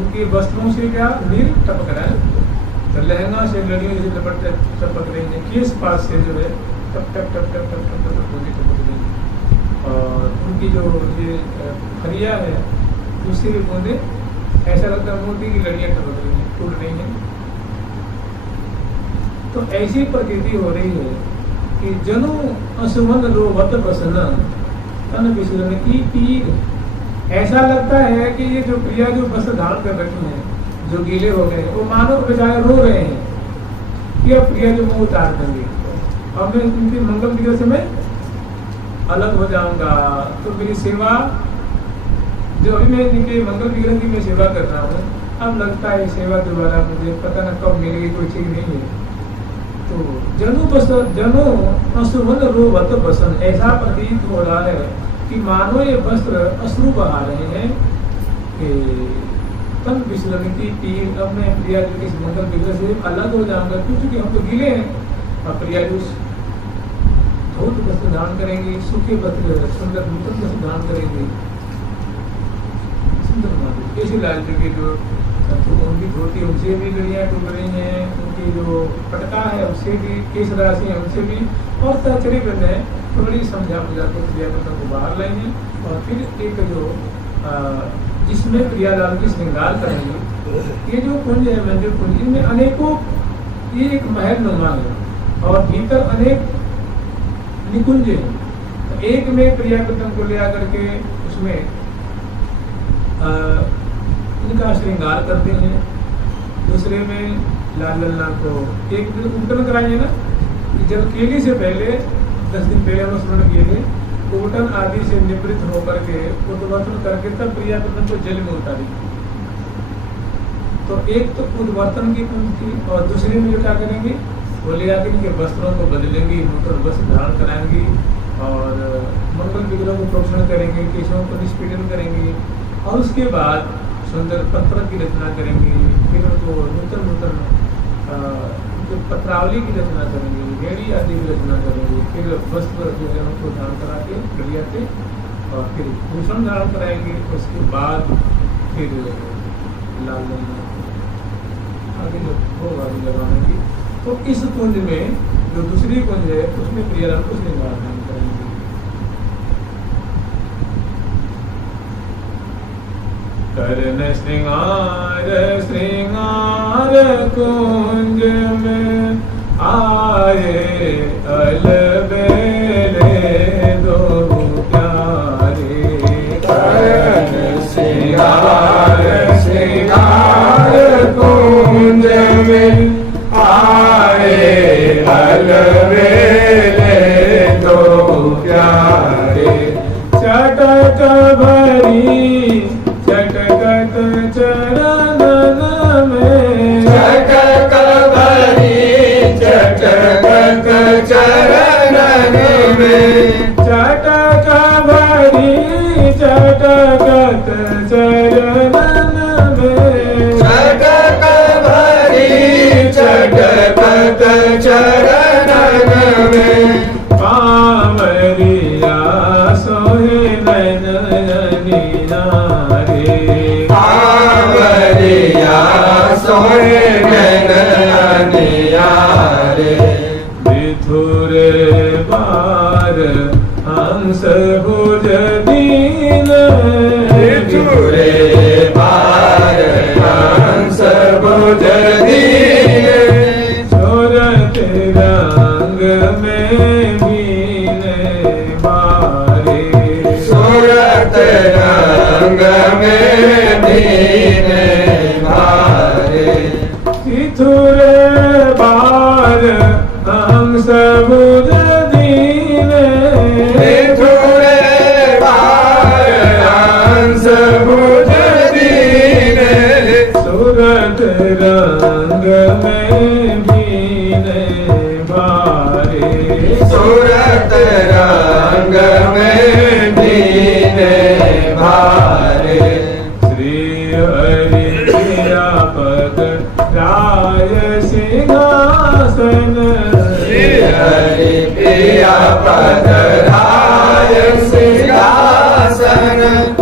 उनके वस्त्रों से क्या नीर टपक रहा है, तो लहंगा से लड़ियों से टपक रही है, केस पास से जो है टप टप टप टप टप टप टप टपक रही है। और उनकी जो ये फरिया है उससे भी बूंदे ऐसा लगता है मोती की लड़ियाँ टपक रही हैं, टूट रही हैं। तो ऐसी प्रकृति हो रही है कि जनु असुमन रोवत बसना तन विसलन की पीर। ऐसा लगता है कि ये जो प्रिया जो वस्त्र धारण कर रखी हैं, जो गीले हो गए, वो मानव बेचारे रो रहे हैं कि अब प्रिया जो मुँह उतार देंगे, अब मैं उनकी मंगल विग्रह से मैं अलग हो जाऊंगा, तो मेरी सेवा जो अभी मैं इनके मंगल विग्रह की मैं सेवा कर रहा हूँ, अब लगता है सेवा दोबारा मुझे पता न कब मिलेगी, कोई ठीक नहीं है। तो जनु अश्रुवन रोवत बसन, ऐसा प्रतीत हो रहा है कि मानो ये वस्त्र अश्रु बहा रहे हैं कि तन विश्रमिति पीर, अब मैं प्रिया जी के मंगल विग्रह से अलग हो जाऊंगा, क्योंकि हम तो गीले हैं। अब प्रिया जी धोत वस्त्र धारण करेंगे, सूखे वस्त्र सुंदर नूतन वस्त्र धारण करेंगे, सुंदर माधुरी। कैसे लाल जी के जो उनकी धोती उनसे भी लड़ियाँ टूट रही हैं, उनकी जो पटका है उससे भी, केस राशि है उनसे भी, और सहचरी बंद है, तो बड़ी समझा बुझा के प्रियाव्रतम को बाहर लाएंगे। और फिर एक जो जिसमें प्रियालाल की श्रृंगार करेंगे, ये जो कुंज है मंदिर कुंज, इनमें अनेकों, ये एक महल नुमा है और भीतर अनेक निकुंज है। तो एक में प्रियाव्रतम को ले आकर के उसमें इनका श्रृंगार करते हैं, दूसरे में लाल लल्ला को एक दिन उल्टन कराएंगे ना, जब केले से पहले 10 दिन पहले हम स्मरण किए थे, उल्टन आदि से निवृत्त होकर के उद्वर्तन करके तब प्रियाव्रतम को जल में उतारी। तो एक तो उद्वर्तन की कुंज, और दूसरे में जो क्या करेंगे, वो ले आकर इनके वस्त्रों को बदलेंगे, नूतन वस्त्र धारण कराएंगे, और मंगल विग्रह को प्रोक्षण करेंगे, केशों को निष्पीड़न करेंगे, और उसके बाद सुंदर पत्र की रचना करेंगे, फिर उनको नूतन पत्रावली की रचना करेंगे, बेड़ी आदि की रचना करेंगे, फिर वस्त्र जो है उनको धारण करा के बढ़िया से, और फिर भूषण धारण कराएंगे। उसके बाद फिर लाल आगे जो भोग आदि लगाएंगे। तो इस कुंज में जो दूसरी कुंज है उसमें प्रियालाल को श्रृंगार धारण करेंगे। करन श्रृंगार श्रृंगार कुंज में आए अलबेले दो प्यारे। करन श्रृंगार श्रृंगार कुंज में आए अलबेले दो प्यारे। चटक भरी चटकत चरणन में, चटक भरी चटकत चरणन में, चटक भरी चटकत चरणन में, चटक भरी चटकत चरणन में, पावरिया सोहे नयननी नारे, पावरिया सोहे नयननिया रे, विधुरे बार हंस भुज दीन, विधुरे बार हंस भुज दीन, छोरत रंग में बीने बारे, सूरत रंग में दीने भारे, विधुरे बार हंस भुज दीन, विधुरे बार हंस भुज दीने, सूरत रंग में बीने बारे, सूरत रंग में दीने भारे, श्री हरि व्यापक राय सिंहासन, श्री हरि प्रिया पधराय सिंहासन,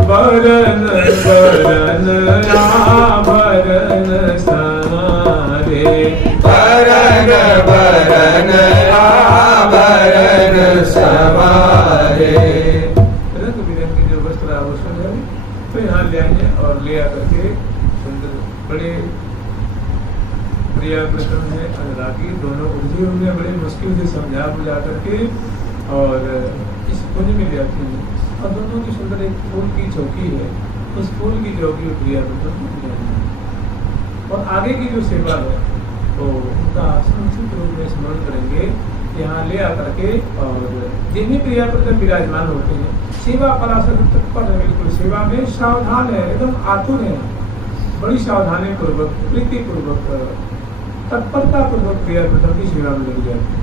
वरन वरन आभरण समारे, वरन वरन आभरण समारे, रंग बिरंगे जो वस्त्र आभूषण है तो यहाँ ले आएंगे और ले आकर के सुंदर बड़े प्रिया प्रसन्न है अनुरागी दोनों उलझे हुए हैं, बड़े मुश्किल से समझा बुझा करके और इस कोने में ले आती हैं और दोनों की सुंदर एक फूल की चौकी है, उस फूल की चौकी में प्रिया प्रसन्न और आगे की जो सेवा है तो उनका संक्षिप्त रूप में स्मरण करेंगे। यहाँ ले आकर के और जिन्हें प्रिया प्रसन्न विराजमान होते हैं सेवा पराशर तत्पर है, बिल्कुल सेवा में सावधान है, एकदम आतुर है, बड़ी सावधानी पूर्वक प्रीति पूर्वक तत्परता पूर्वक प्रिया प्रथम की सेवा में लग जाती है।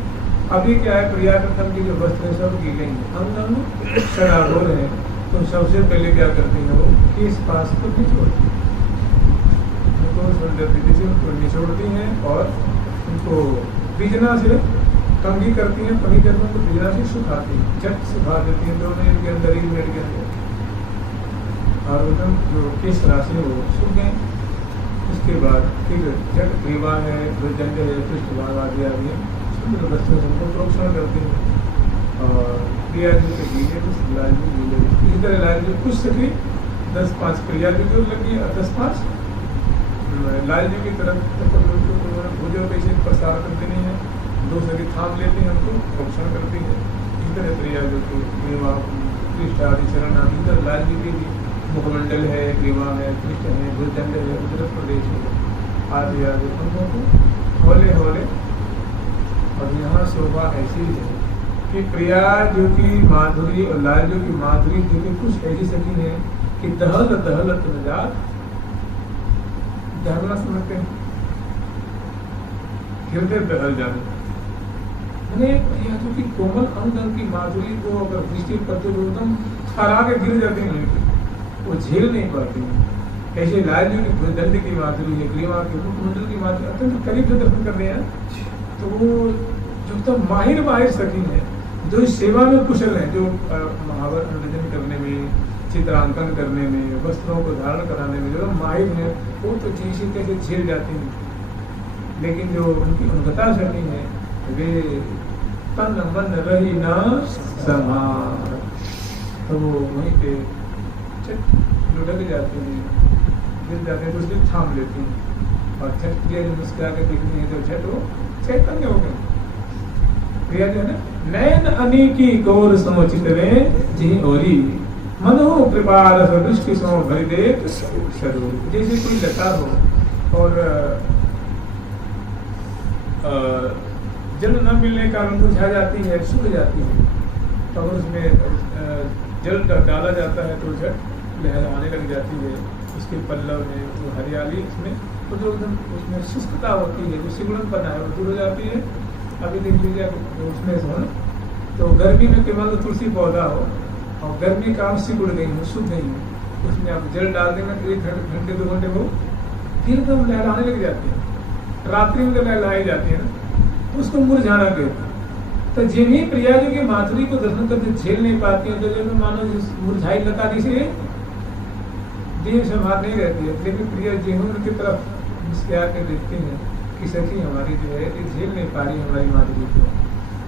अभी क्या है, प्रिया प्रथम की जो वस्त्र है सब गीले हैं, अंग शराबोर है, तो सबसे पहले क्या करती है वो केस पास को निचोड़ती है, उनको सुंदर तरीके से उनको निचोड़ती हैं और उनको बिजना से कंघी करती हैं, कंघी करके उनको बिजना से सुखाती हैं, झट सुखा देती हैं 2 मिनट के अंदर, 1 मिनट के अंदर और एकदम जो केस राशि है वो सूख गए। उसके बाद फिर जट ग्रीवा है, भुजंड है, पृष्ठभाग आदि आदि सुंदर वस्त्रों से उनको प्रोक्षण करते हैं और प्रिया जी के गीले लाल जी गीले, इसी तरह लाल जी कुछ सखी 10-5 प्रिया जी को लगी और 10-5 लाल जी की तरफ भुजों पे से प्रसार करते नहीं है, 2 सखी थाम लेते हैं, उनको प्रोक्षण करती है। इसी तरह प्रिया जी को ग्रीवा पृष्ठ आदि चरण आदि इधर लाल जी की मुखमंडल है, ग्रीवा है, पृष्ठ है, भुजदंड है, उत्तर प्रदेश है आदि आदि उनको होले होले। और यहाँ शोभा ऐसी है कि प्रिया जो की माधुरी और लाल जो की माधुरी जो की कुछ ऐसी सकी है कि दहल दहल नजात दहलना समझते हैं, हृदय दहल जाने प्रिया जो की कोमल अंग की माधुरी को अगर दृष्टि करते हुए एकदम हरा के गिर जाते हैं, वो झेल नहीं पाती है। ऐसे लाल जी की भुजदंड की माधुरी है, ग्रीवा की मुखमंडल की माधुरी अत्यंत करीब से दर्शन कर रहे हैं, तो वो जो तो माहिर सखी है, जो इस सेवा में कुशल है, जो महावर अनुरंजन करने में, चित्रांकन करने में, वस्त्रों को धारण कराने में जो माहिर है, वो तो जैसे कैसे झेल जाती है। लेकिन जो उनकी उन्नता सखी है वे तन मन रही न समान, तो वो वहीं पे लुढ़क जाते हैं, गिर जाते हैं, तो उसको थाम लेते हैं और छठ प्रिया जब मुस्कुरा के दिखती है तो छठ वो चैतन्य हो गए। प्रिया जो है ना, नैन अनेकी गौर समुचित रे जी ओरी मनो कृपा रस दृष्टि सो भरि दे स्वरूप। जैसे कोई लता हो और जल न मिलने का मुरझा जाती है, सूख जाती है, तो अगर उसमें जल डाला जाता है तो झट लहराने लग जाती है। उसके पल्लव में जो हरियाली उसमें तो जो एकदम उसमें शुष्कता होती है, जो सिकुड़नपना है वो दूर हो जाती है। अभी देख लीजिए उसमें हो तो गर्मी में केवल तो तुलसी पौधा हो और गर्मी का आप सिकुड़ गई हो, सूख गई हो, उसमें आप जल डाल देना तो 1 घंटे 2 घंटे वो फिर एकदम लहराने लग जाती है। रात्रि में तो लहराई जाती है ना, तो उसको मुरझाना कहते हैं। तो जिन्हीं प्रिया जी की माधुरी को दर्शन करके झेल नहीं पाती है तो जैसे मानो मुरझाई लता से देह संभाल नहीं रहती है, लेकिन प्रिया जी उनकी तरफ मुस्कुरा के देखती हैं कि सखी हमारी जो है ये झेल नहीं पा रही हमारी माधुरी को।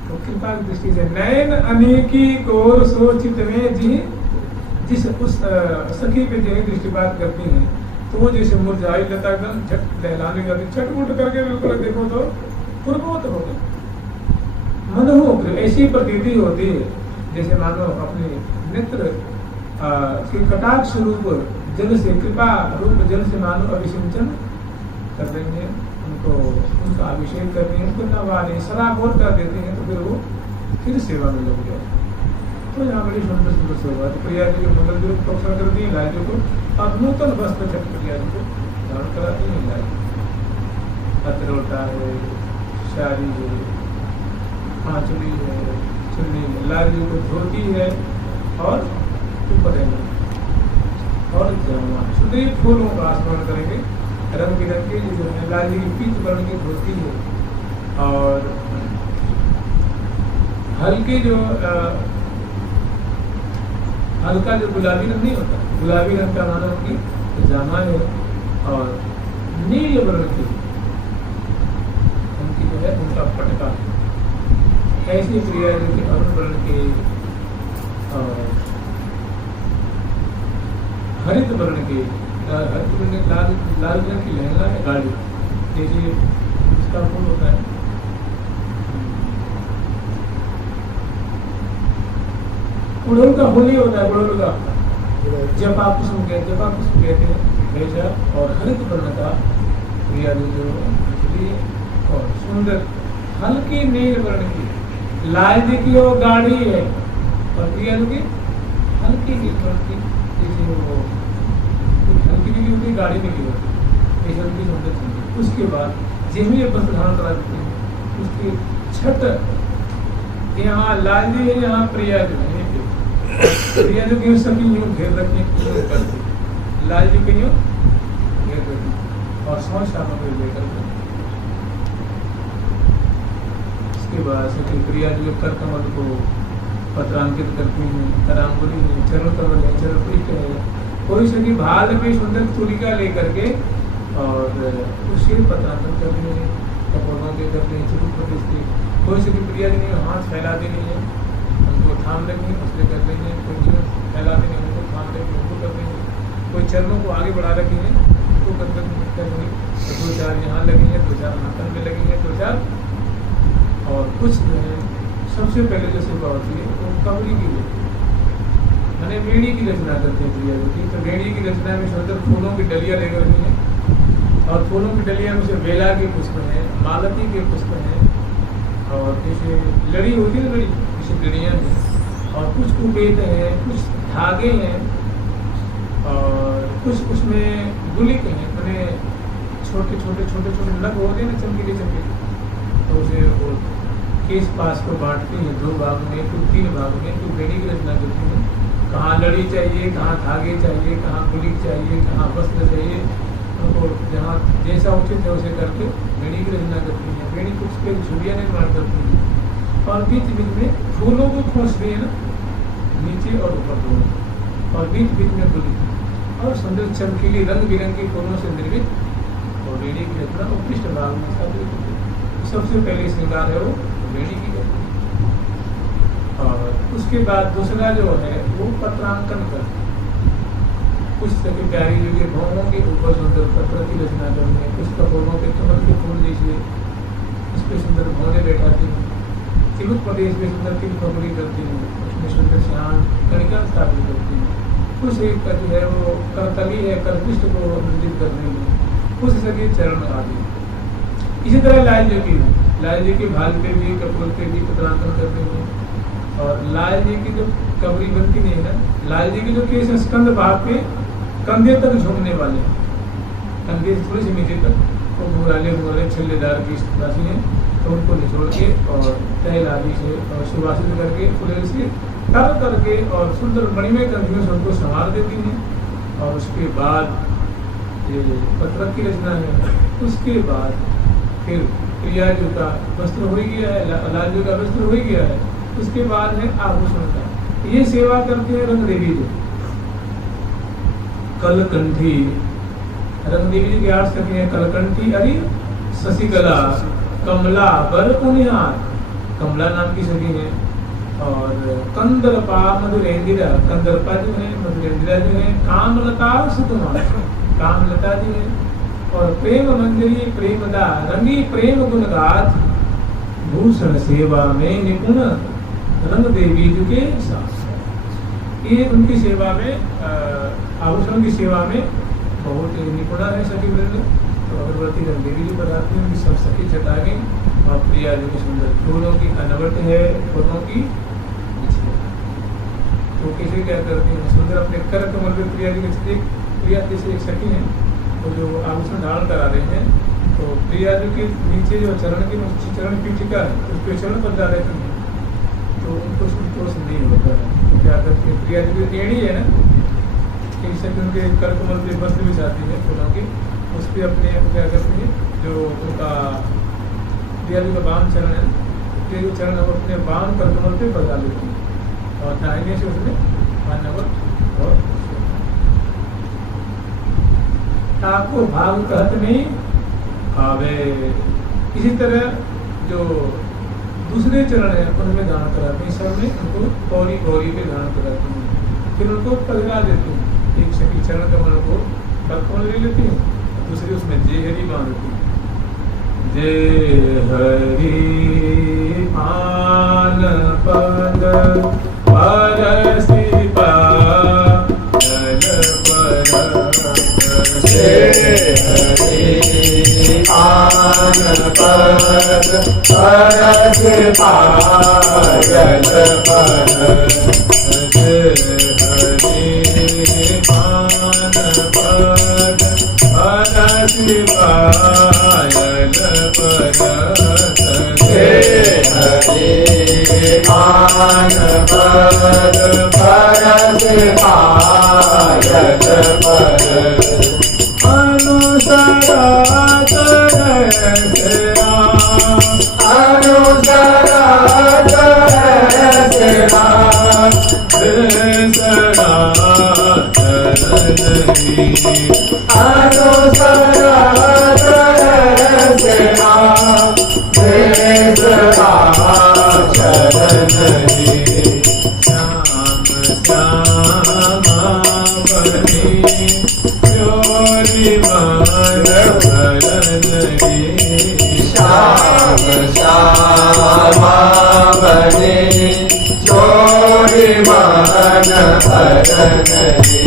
तो कृपा की दृष्टि से नयन अनेकी कोर सोचित में जी जिस उस सखी पे जो दृष्टिपात करती हैं तो वो जैसे मुरझाई लता एकदम झट लहलाने जाती, छटपुट करके बिल्कुल देखो तो पूर्ववत हो गई, मनोहर ऐसी प्रतीति होती है जैसे मानो अपने नेत्र के कटाक्ष रूप जल से, कृपा रूप जल से मानो अभिसिंचन कर रही है, उनको उनका अभिषेक कर रही है, उनको नवाने सराबोर कर देते हैं तो फिर वो फिर सेवा में लग जाए। तो यहाँ बड़ी सुंदर सुंदर सेवा तो प्रिया जी को मंगल जी को प्रोक्षण करती है, लाल जी को अब नूतन वस्त्र छठ प्रिया जी को धारण कराती है। लाल अतरोटा है, साड़ी है, पांचवी है, चुन्नी है, लाल जी को धोती है और ऊपर है और जामा सुंदर फूलों का स्मरण करेंगे, रंग बिरंगे जो है लाल जी की पीत वर्ण की धोती है और हल्के जो हल्का जो गुलाबी रंग नहीं होता, गुलाबी रंग का माना उनकी जामा है और नील वर्ण की उनकी जो है उनका पटका। ऐसी प्रिया जो कि अरुण वर्ण के और हरित वर्ण के लाल रंग की लहंगा है गाड़ी, देखिए इसका फूल होता है उड़ोल का होली होता है, उड़ोल का जपा पुष्प कहते हैं वैसा और हरित वर्ण का प्रिया जो और सुंदर हल्की नील वर्ण की लाल जी की वो गाड़ी है और प्रिया की हल्की नील वर्ण की जैसे वो हल्की नीली होती गाड़ी में की होती ऐसा उनकी सुंदर चीज। उसके बाद जिसमें ये वस्त्र धारण करा देते हैं उसकी छठ यहाँ लाल जी है, यहाँ प्रिया जो है प्रिया जो कि सभी यूं घेर रखी करती, लाल जी को यूं घेर रखी और सौ सामग्री लेकर उसके बाद सखी प्रिया जो कर कमल को पत्रांकित करती हैं, करांगुली है, चरण कमल है, चरण है, कोई सखी भाल में सुंदर तुलिका लेकर के और उसे पत्रांकन कर रही है, कपोलों के कर रही है, चुप प्रदेश के कोई सखी प्रिया जी ने हाथ फैला देनी है उनको थाम लेंगे उसमें कर लेंगे, कोई फैला देंगे उनको थाम लेंगे उनको कर देंगे, कोई चरणों को आगे बढ़ा रखी है उनको कर देंगे, तो 2-4 यहाँ लगेंगे, 2-4 हाथन में लगेंगे, 2-4 और कुछ जो है सबसे पहले जो सेवा होती है वो कमरी की मैंने बेड़ी की रचना करते हैं प्रिया जी। तो बेड़ी की रचना में सुंदर फूलों की डलिया लेकर रखी है और फूलों की डलिया में से बेला के पुष्प हैं, मालती के पुष्प हैं और जैसे लड़ी होती है लड़ी लड़ियाँ हैं और कुछ कुबेत हैं, कुछ धागे हैं और कुछ उसमें गुलिक हैं, मैंने छोटे छोटे नग होते हैं ना चमकीले तो उसे वो केस पास को बांटती हैं 2 भाग में फिर 3 भाग में, तो बेड़ी की रचना करती है कहाँ लड़ी चाहिए, कहाँ धागे चाहिए, कहाँ गुलिक चाहिए, कहाँ वस्त्र चाहिए, उनको जहाँ जैसा उचित है उसे करके बेड़ी की रचना करती है। बेड़ी कुछ के झुड़िया निर्माण करती है और बीच में फूलों को खोसती है ना नीचे और ऊपर दोनों और बीच में गुलिक और सुंदर चमकीली रंग बिरंगी फूलों से निर्मित और बेड़ी की रचना और पृष्ठ भाग में सबसे पहले श्रृंगार है वो बेड़ी की करती है। और उसके बाद दूसरा जो है वो पत्रांकन कर कुछ सभी प्यारी जो कि भवनों के ऊपर सुंदर पत्र की रचना करनी है, कुछ कपोलों के कमल के फूल दीजिए उस पर सुंदर भवने बैठाती हैं, तिरुप प्रदेश में सुंदर की पकड़ी करती हैं, उसमें सुंदर श्याम कणिका स्थापित करती हैं, कुछ एक का जो है वो करतली है करपृष्ठ को निर्जित कर रही है, कुछ सभी चरण आदि। इसी तरह लाल जी की भाल पे भी कपोल पे भी पत्रांकन करते हैं और लाल जी की जो कबरी बनती नहीं है ना, लाल जी के जो केस है स्कंद भाग पे कंधे तक झूमने वाले, कंधे से थोड़ी सी नीचे तक वो घुराले छिल्लेदार की राशि है, तो उनको निचोड़ के और तैल आदि से और सुवासित करके फुले से तर करके और सुंदर मणिमय कंधियों से उनको संवार देती हैं। और उसके बाद ये पत्रक की रचना है। उसके बाद फिर प्रिया जी का वस्त्र हो ही गया है, लाल जी का वस्त्र हो ही गया है। उसके बाद है आभूषण का, ये सेवा करते हैं रंग देवी जी। कलकंठी, रंग देवी जी के 8 सखी हैं, कलकंठी अरे शशिकला, कमला बर उनिहार, कमला नाम की सखी है। और कंदरपा मधुरेंद्रा, कंदरपा जो है मधुरेंद्रा जो है, कामलता सुकुमार, कामलता जी है। और प्रेम मंजरी प्रेमदा, रंगी प्रेम गुण गाथ, भूषण सेवा में निपुण रंग देवी जी के साथ। ये उनकी सेवा में आभूषण की सेवा में बहुत निपुण है सखी वृंद। तो अगरबत्ती रंग देवी जी बताती हैं, उनकी सब सखी चटाएं और प्रिया जी की सुंदर फूलों की अनवट है, फूलों की। तो कैसे क्या करती हैं सुंदर अपने कर कमल पे प्रिया जी के, प्रिया जी से एक सखी है तो जो आभूषण धारण करा रहे हैं, तो प्रिया जी के नीचे जो चरण की चरण पीठिका है उस पर चरण पर जा रहे हैं, तो उनको संतोष नहीं होता है। तो क्या करते हैं, प्रिया जी की एड़ी है ना, एक सखी उनके कर कमल पे वस्त्र बिछाती है फूलों की, उस पर अपने क्या करती है, जो उनका प्रिया जी का वाम चरण है, प्रिया जी चरण वो अपने वाम कर कमल पे बजा लेती है और दाहिने से उसमें मान्यवर और ठाकुर भाग कहत में आवे। इसी तरह जो दूसरे चरण है उनमें धारण कराते हैं, सब में उनको गौरी गौरी पे धारण कराते हैं, फिर उनको पगला देते हैं। एक सखी चरण कमल को बरकमल ले लेती है, दूसरी उसमें जय हरि बांधती है, जय हरि पान पद परसि पायल परस, जय हरि पान पद परसि पायल परस, जय हरि पान पद परसि पायल परस, जय हरि पान पद परसि पायल परस, अनुसरात रसया, अनुसरात रसया, बेसरात रसही, अनुसरात रसया, बेसरात रसही, श्याम श्यामा बनी चोरी मान भरनही, श्याम श्यामा बने चोरी मान भरनही,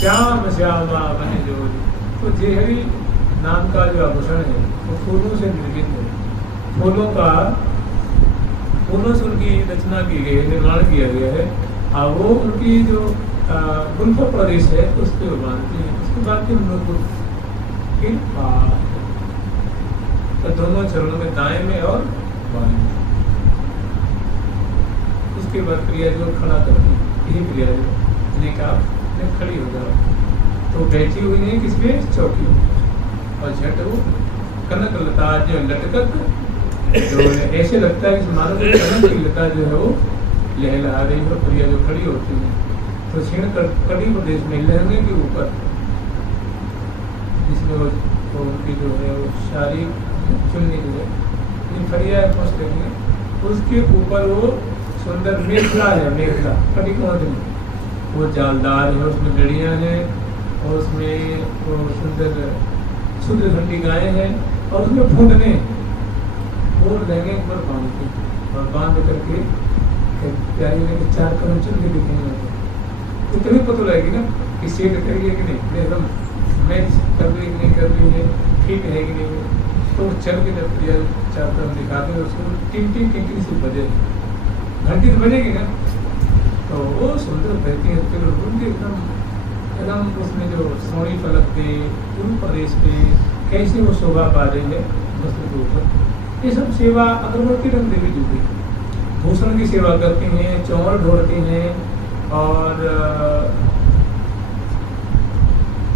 श्याम श्यामा बने जोरी। तो जेहरी नाम का जो आभूषण है वो फूलों से निर्मित है, फूलों से उनकी रचना की गई है, निर्माण किया गया है। और वो उनकी जो गुल्फ प्रदेश है उस पर बांधती है। उसके बाद फिर फिर तो दोनों चरणों में दाएं में और बाएं में। उसके बाद प्रिया जो खड़ा करती है, यही प्रिया जो ने कहा खड़ी हो जाओ, तो बैठी हुई है किस पे, चौकी, और झट वो कनक लता जो लटकत जो ऐसे लगता है कि मानो कि कनक की लता जो है वो लहला रही है। प्रिया जो खड़ी होती है तो क्षीण कटी प्रदेश में लहंगे के ऊपर, जिसमें वो उनकी जो है वो शारी चुन्नी जो है फरिया है उसके ऊपर वो सुंदर मेखला है, मेखला कटी कोहनी, वो जालदार है, उसमें लड़ियाँ हैं और उसमें वो सुंदर शुद्ध ठंडी गायें हैं और उसमें फूटने वो लहंगे पर बांधते और बांध करके प्यारी लेके 4 कदम चल के दिखेंगे तो तभी पता लगेगी ना कि सेट करिए कि नहीं, एकदम मैच कर ली कि नहीं कर ली है, ठीक है कि नहीं। तो चल के जब प्रिया 4 कदम दिखाते हैं उसको टिंग टिंग टिंग से बजे घंटी तो बजेगी ना, तो वो सुंदर बहती है उनके एकदम एकदम उसमें जो सोनी फलक पे पूर्व प्रदेश में कैसे वो शोभा पा रही है वस्त्र के ऊपर। ये सब सेवा अगरबत्ती रंग देवी जी की भूषण की सेवा करती हैं, चौर ढोड़ती हैं और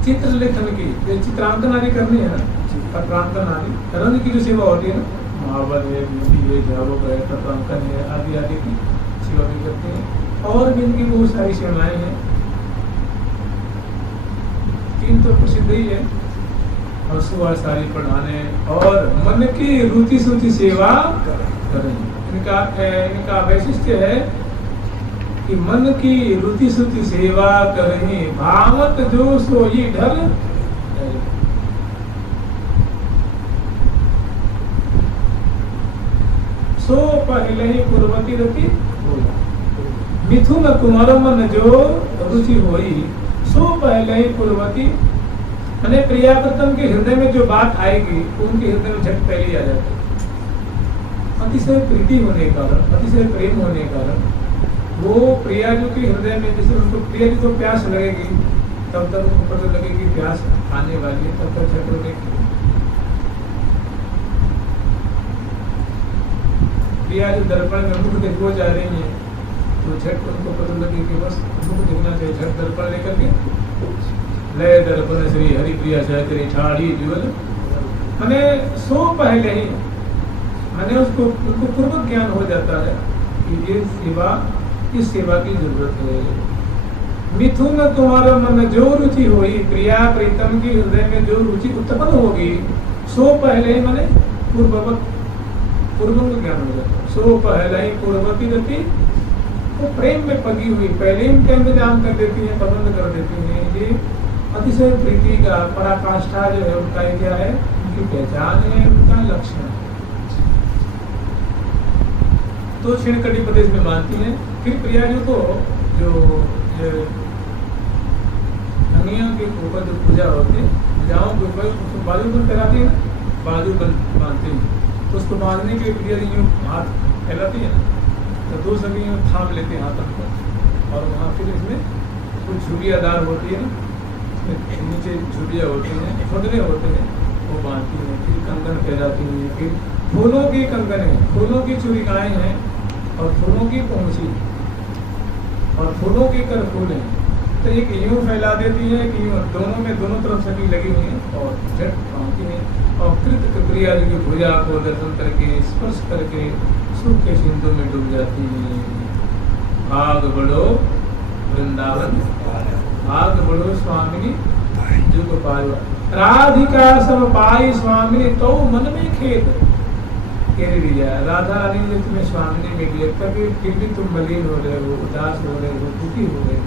चित्र लेखन की चित्रांकन आदि करनी है ना, पत्रांकन आदि रंग की जो सेवा होती है ना, महावत है, बिंदी है, झावक है, पत्रांकन है आदि आदि की सेवा भी करते हैं। और भी इनकी बहुत सारी सेवाएं हैं, तीन तो प्रसिद्ध ही है, और सुबह सारी पढ़ाने और मन की रुचि सूचि सेवा करें। इनका वैशिष्ट्य है कि मन की रुचि सूचि सेवा करें, भावत जो सोई ढल सो पहले ही पूर्वती रति मिथुन कुमार मन जो रुचि होई सो पहले ही पूर्वती, मैंने प्रियावर्तन के हृदय में जो बात आएगी उनके हृदय में झट पहले आ जाती है। अतिशय प्रीति होने के कारण, अतिशय प्रेम होने के कारण वो प्रिया जो के हृदय में जैसे उनको प्रिया की तो प्यास लगेगी तब तक उनको पता लगेगी प्यास आने वाली है, तब तक झट लगेगी। प्रिया जो दर्पण में मुख देखो जा रही है तो झट उनको पता लगे कि बस मुख देखना चाहिए, झट दर्पण लेकर के लय दर्पण श्री हरि प्रिया सहचरी ठाड़ी ज्वल, मैंने सो पहले ही मैंने उसको उनको पूर्वक ज्ञान हो जाता है कि ये सेवा, इस सेवा की जरूरत है। मिथुन तुम्हारा मन जो रुचि होई, प्रिया प्रीतम की हृदय में जो रुचि उत्पन्न होगी सो पहले ही मैंने पूर्वक ज्ञान हो जाता है। सो पहले ही पूर्वती गति वो प्रेम में पगी हुई पहले ही उनका इंतजाम कर देती है, प्रबंध कर देती है। ये अतिशय प्रीति का पराकाष्ठा जो है उनका क्या है, उनकी पहचान है, उनका लक्षण है। तो क्षीणकटी प्रदेश में मानती हैं। फिर प्रिया जी को जो अंगियों के ऊपर जो पूजा होती है, पूजाओं के ऊपर उसको बाजूबंद कराती है, बाजूबंद बांधते हैं तो उसको बांधने के लिए प्रिया जी यूँ हाथ फैलाती है तो दो सभी यूँ थाम लेते हैं हाथों को, और वहाँ फिर इसमें कुछ झुरियादार होती है ना, नीचे झुरिया होती हैं, फुदने होते हैं, वो बांधती हैं। फिर कंगन फैलाती हैं, फिर फूलों की कंगन है, फूलों की चूड़िकाएँ हैं और फूलों की पहुँची और फूलों के कर फूल हैं। तो एक यूँ फैला देती है कि यूँ दोनों में दोनों तरफ सभी लगी हुई हैं और झट पहुँचती हैं और कृत प्रिया जी की भुजा को दर्शन करके स्पर्श करके सुख के सिंधु में डूब जाती है। भाग बढ़ो वृंदावन, भाग बढ़ो स्वामिनी जुग पायो, राधिका सब पाई स्वामिनी तो मन में खेद कह दिया। राधा रानी ने तुम्हें स्वामिनी में लिया, कभी फिर भी तुम मलिन हो रहे हो, उदास हो रहे हो, दुखी हो रहे हो।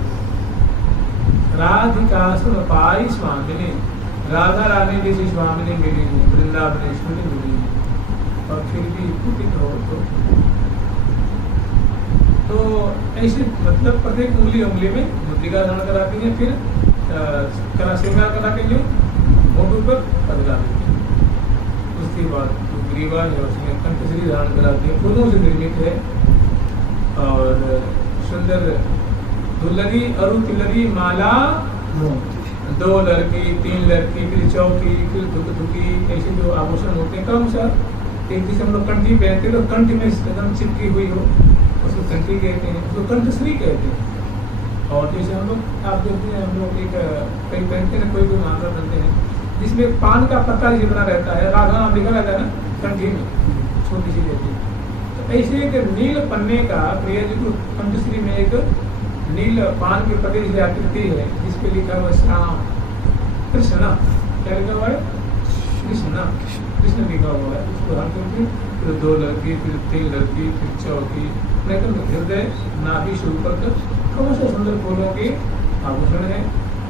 राधिका सब पाई स्वामिनी, राधा रानी जैसी स्वामिनी मिली है, वृंदावनेश्वरी मिली है, और फिर भी कुपित हो तो ऐसे मतलब प्रत्येक उंगली उंगली में मुद्रिका धारण कराती है, फिर कला श्रृंगार करा के जो होठों पर बदला देती है। उसके बाद ग्रीवा है उसमें कंठश्री धारण कराती है, फूलों से निर्मित है और सुंदर दुलरी अरु तिलरी माला, दो लड़की, तीन लड़की, फिर चौकी, फिर धुकी, ऐसे जो आभूषण होते हैं क्रमशः। एक जैसे हम लोग कंठी पहनते हैं तो कंठ में एकदम चिपकी हुई हो उसको कंठी कहते हैं, उसको कंठश्री कहते हैं। और जैसे हम लोग आप देखते हैं, हम लोग एक कहीं पहनते हैं, कोई मामला बनते हैं जिसमें पान का पत्ता जितना रहता है, राधा नाम लिखा रहता है ना कंठी में, छोटी सी रहती है। तो ऐसे एक नील पन्ने का प्रिया जी को कंठश्री में एक नील पान के पत्ते की आकृति है जिसपे लिखा हुआ श्याम कृष्णा, क्या लिखा हुआ है कृष्णा, कृष्ण लिखा हुआ है। उसको धारण करके फिर दो लड़की, फिर तीन लड़की, फिर चौकी, हृदय नाभि से ऊपर तक कौन सा सुंदर फूलों के आभूषण है।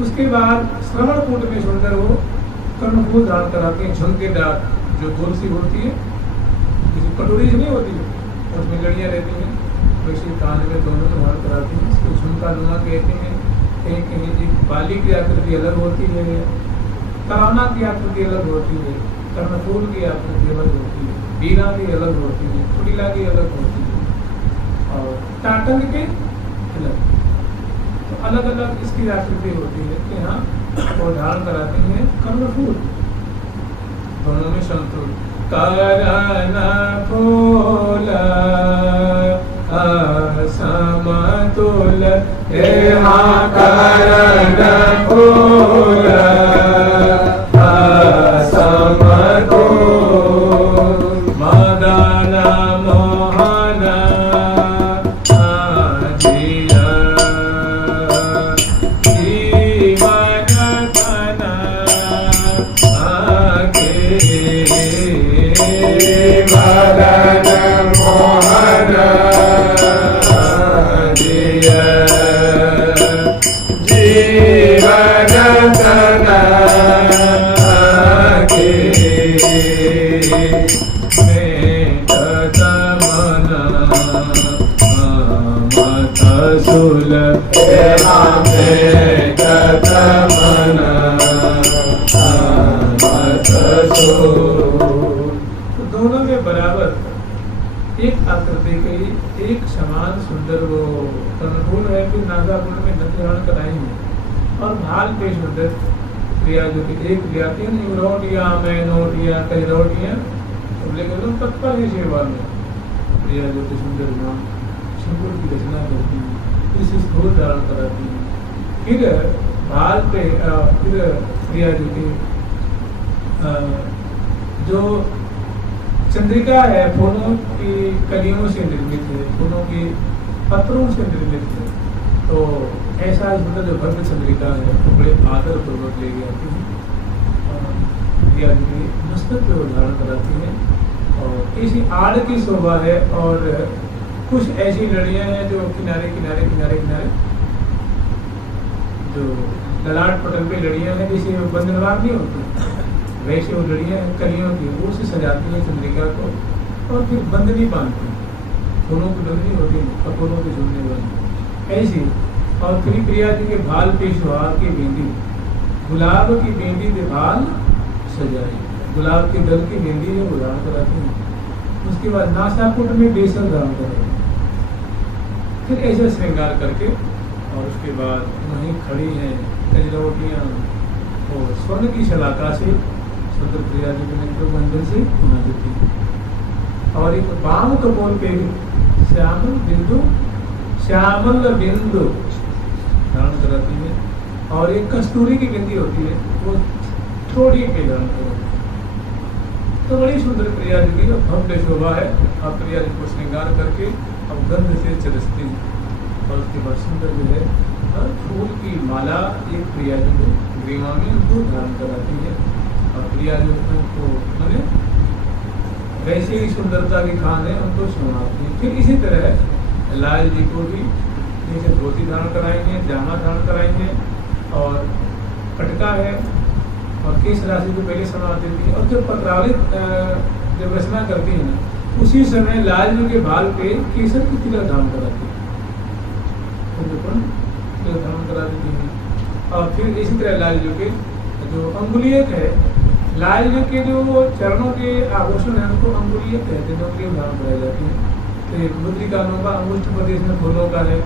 उसके बाद श्रवण कूट में सुंदर वो कर्णफूल धारण कराते हैं, झुमकेदार जो गोल सी होती है, जिसकी कटोरी से नहीं होती है, उसमें लड़ियाँ रहती हैं, वैसे कान में दोनों में धारण कराते हैं। इसको झुमका नुमा कहते हैं। कहीं कहीं जी बाली की आकृति अलग होती है, तराना की आकृति अलग होती है, कर्णफूल की आकृति अलग होती है, बीना की अलग होती है, कुटिला की अलग होती है। और टाटंग के तिलक। तो अलग अलग इसकी आकृति होती है कि हाँ वो धारण कराते हैं कर्णफूल, दोनों में समतुल। करण फूल समतुल यहाँ करण फूल समतुल मदन मोहन जिया जीवन धन आगे मदन मोहन जिया जीवन धन आगे सुल दोनों में बराबर एक आकृति की एक समान सुंदर वो कर्णफूल है कि नागापुर में नृत्य कराई है और भाल पे सुंदर क्रिया जो कि एक क्रिया तीन रोटियां मैं नोटियां कई रोटियां लेकिन लोग तत्पर है सेवा में क्रिया जो कि सुंदर नाम शंकुर की रचना करती है, इस स्थूल धारण कराती है। फिर भाल पे फिर क्रिया जो कि जो चंद्रिका है फूलों की कलियों से निर्मित है, फूलों की पत्रों से निर्मित है। तो ऐसा सुंदर जो भव्य चंद्रिका है तो बड़े आदर पूर्वक ले जाती है, मस्तक पे धारण कराती है और इसी आड़ की शोभा है। और कुछ ऐसी लड़ियां हैं जो किनारे किनारे किनारे किनारे जो ललाट पटल पे लड़ियां हैं जैसे बंधनवार नहीं होती वैसे वो लड़ियां हैं कलियों की, वो से सजाती है चंद्रिका को और फिर बंधनी बांधती है, फूलों की बंधनी होती है कपूरों की झुमने वाली ऐसी। और फिर प्रिया जी के भाल पे सुहाग की बिंदी, गुलाब की बिंदी पे भाल सजाई, गुलाब के दल की बिंदी है वो धारण कराती है। उसके बाद नासापुट में बेसन धारण कराई, फिर ऐसे श्रृंगार करके और उसके बाद वहीं खड़ी हैं कजरौटियाँ और स्वर्ण की शलाका से सुंदर प्रिया जी के नेत्र मंदिर से बना देती है। और एक बाम कपोल पे श्यामल बिंदु धारण कराती है और एक कस्तूरी की बिंदी होती है वो थोड़ी पे धारण कराती है। तो बड़ी सुंदर प्रिया जी की भव्य शोभा है। अब प्रिया जी को श्रृंगार करके अब गंध से चलती है और उसके बाद सुंदर जो है हर फूल की माला एक प्रिया जी को ग्रीवा में उनको धारण कराती है और प्रिया जी को मैंने वैसे ही सुंदरता की खान है उनको सुनाती है। फिर इसी तरह लाल जी को भी जैसे धोती धारण कराएंगे, जामा धारण कराएंगे और कटका है और केश राशि को पहले समा देती है। और जब पत्रावलित जब रचना करती है ना उसी समय लाल जी के बाल पे केसर की तिलक धारण कराती है, धारण करा देती है। और फिर इसी तरह लाल जी के जो अंगुलियक है, लाल जी के जो चरणों के आभूषण है उनको अंगुलियक कहते हैं, उनके धारण कराई जाती है। तो मुद्रिकाओं का अंगुष्ठ प्रदेश में फूलों का है,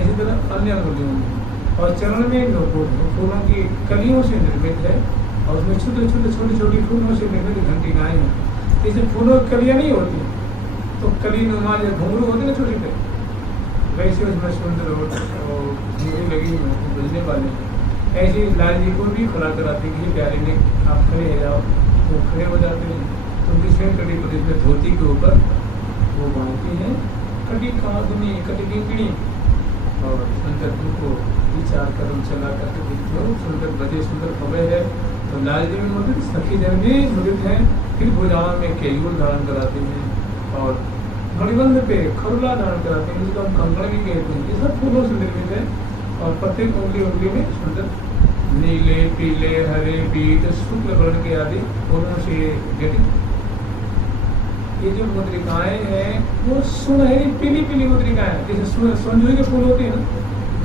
इसी तरह अन्य अंगुलियों में। और चरण में नोपुर फूलों की कलियों से निर्मित है और उसमें छोटे छोटे छोटी छोटी फूलों से निर्मित घंटिकाएं हैं। जैसे फूलों की कलियाँ नहीं होती तो कली नुमा या घुंघरू होते ना छोटे पे, वैसे उसमें सुंदर घुंघरू लगी होती बजने वाले। ऐसे लाल जी को भी खड़ा कराती है प्यारे ने आप खड़े हो जाओ तो खड़े हो जाते हैं। तो उनकी स्वयं कटी प्रदेश में धोती के ऊपर वो बांधती है कटी कांधनी कटी टिंकड़ी और सुंदर उनको विचार कदम चला करके दिखते हो सुंदर बजे सुंदर खबे है। तो लाल जी में मुद्रित सखी जन भी मुद्रित हैं। फिर भुजाओं में केयूर धारण कराते हैं और मणिबंध पे खरुला धारण कराते हैं जिसको हम कंकण भी कहते हैं। ये सब फूलों से निर्मित है और प्रत्येक उंगली उंगली में सुंदर नीले पीले हरे पीत शुक्ल वर्ण के आदि फूलों से गठित ये जो मुद्रिकाएं हैं वो सुनहरी पीली पीली मुद्रिकाएं जैसे स्वर्ण के फूल होते हैं ना,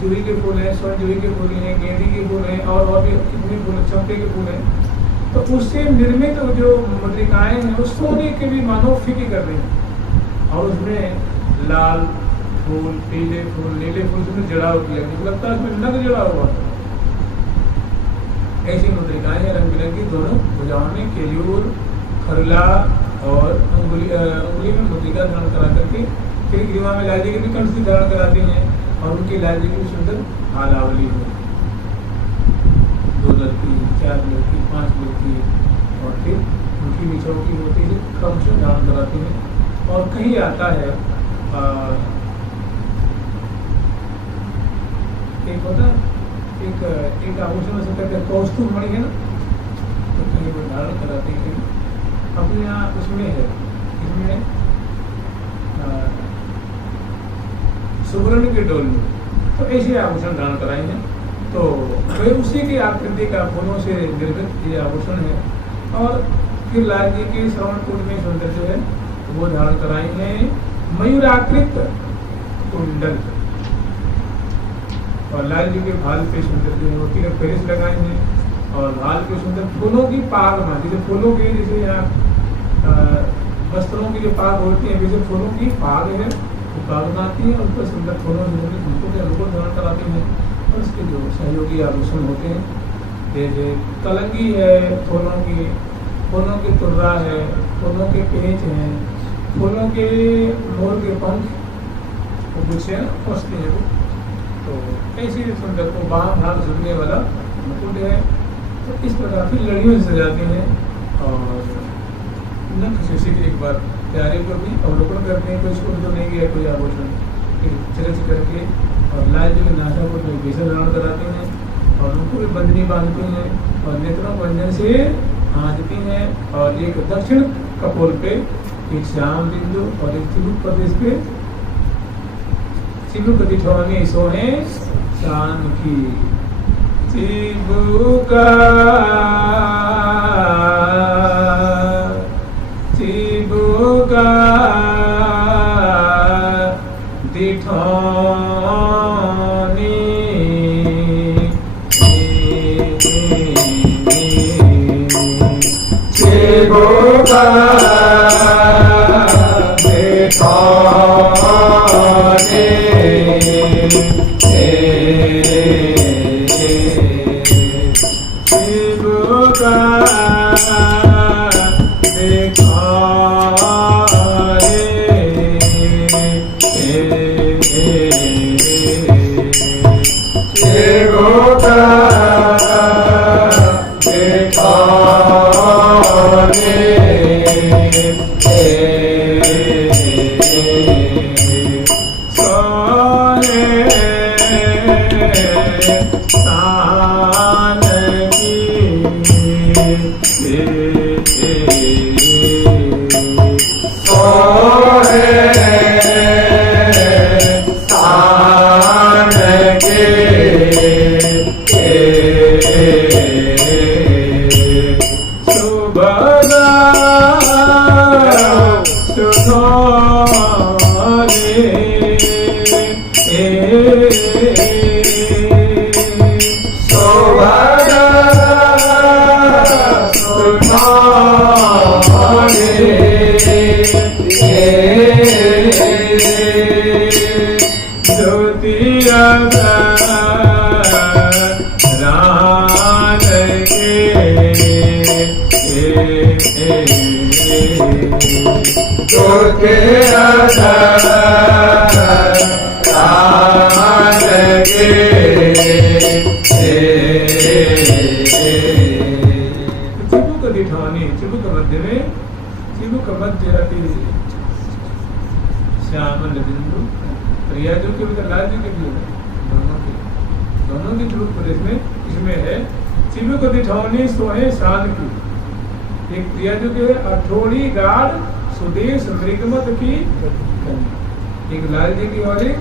जूही के फूल हैं, स्वर्ण जूही के फूल हैं, गेंदी के फूल हैं और भी कितने फूल चंपे के फूल हैं। तो उससे निर्मित जो मुद्रिकाएं हैं वो सोने के भी मानो फीकी कर रही हैं और उसमें लाल फूल, पीले फूल, नीले फूल से जड़ाव किया, लगता है उसमें नग जड़ा हुआ। ऐसी मुद्रिकाएं हैं रंग बिरंगी, दोनों भुजाओं में केयूर, खरला और उंगली में मुद्रिका धारण करा करके फिर ग्रीवा में लाल जी की भी कंठी धारण कराती हैं और उनकी लाल जी की भी सुंदर हालावली है, 2 लड़की, 4 लड़की, 5 लड़की, और फिर उनकी भी चौकी होती है, क्रम से धारण कराती हैं। और कहीं आता है एक होता एक आभूषण से कहते हैं कौस्तुभ मणि है ना, तो कहीं वो धारण कराते हैं, अपने यहाँ उसमें है, इसमें सुवर्ण के डोल में, तो ऐसे आभूषण धारण कराए हैं। तो वे उसी की आकृति का फूलों से निर्मित ये आभूषण है। और फिर लाल जी के श्रवण कूट में सुंदर जो है वो धारण कराए हैं मयूराकृत कुंडल, और लाल जी के भाल पे सुंदर जो है मोती का पेरिस लगाए हैं, और भाल के सुंदर फूलों की पाग में, जैसे फूलों के जैसे यहाँ वस्त्रों की जो पाग होती है, वैसे फूलों की पाग है, वो पाग बनाती है, उन पर सुंदर फूलों से मुकुट धारण कराते हैं। और उसके जो सहयोगी आभूषण होते हैं, जैसे कलंगी है फूलों की तुर्रा है, फूलों के पेच हैं, फूलों के मोर के पंख, वो कुछ है पसते हैं वो, तो ऐसी सुंदर को बाम भाग झुकने वाला मुकुट है। तो इस प्रकार की लड़ियों से सजाते हैं और नख से एक बार प्यारे को भी अवलोकन करते हैं, कोई इसको तो नहीं गया कोई आभूषण चरच करके, और लाल जी के नाशा को बेसन धारण कराते हैं और उनको भी बंधनी बांधते हैं और नेत्रों को अंजन से आंचती हैं, और एक दक्षिण कपोल पे एक श्याम बिंदु और एक चिबुक प्रदेश पे चिबुक दिठौनी सोहे शान की, चिबुका दिठौनी चिबुका श्यामल बिंदु प्रिया जो के लाल जी के भी दोनों के चिबुक प्रदेश में इसमें है चिबुक दिठौनी सोहे शान की, एक प्रिया जो के अठोड़ी गाढ़ सुदेश मृगमत की, एक लाल जी की और एक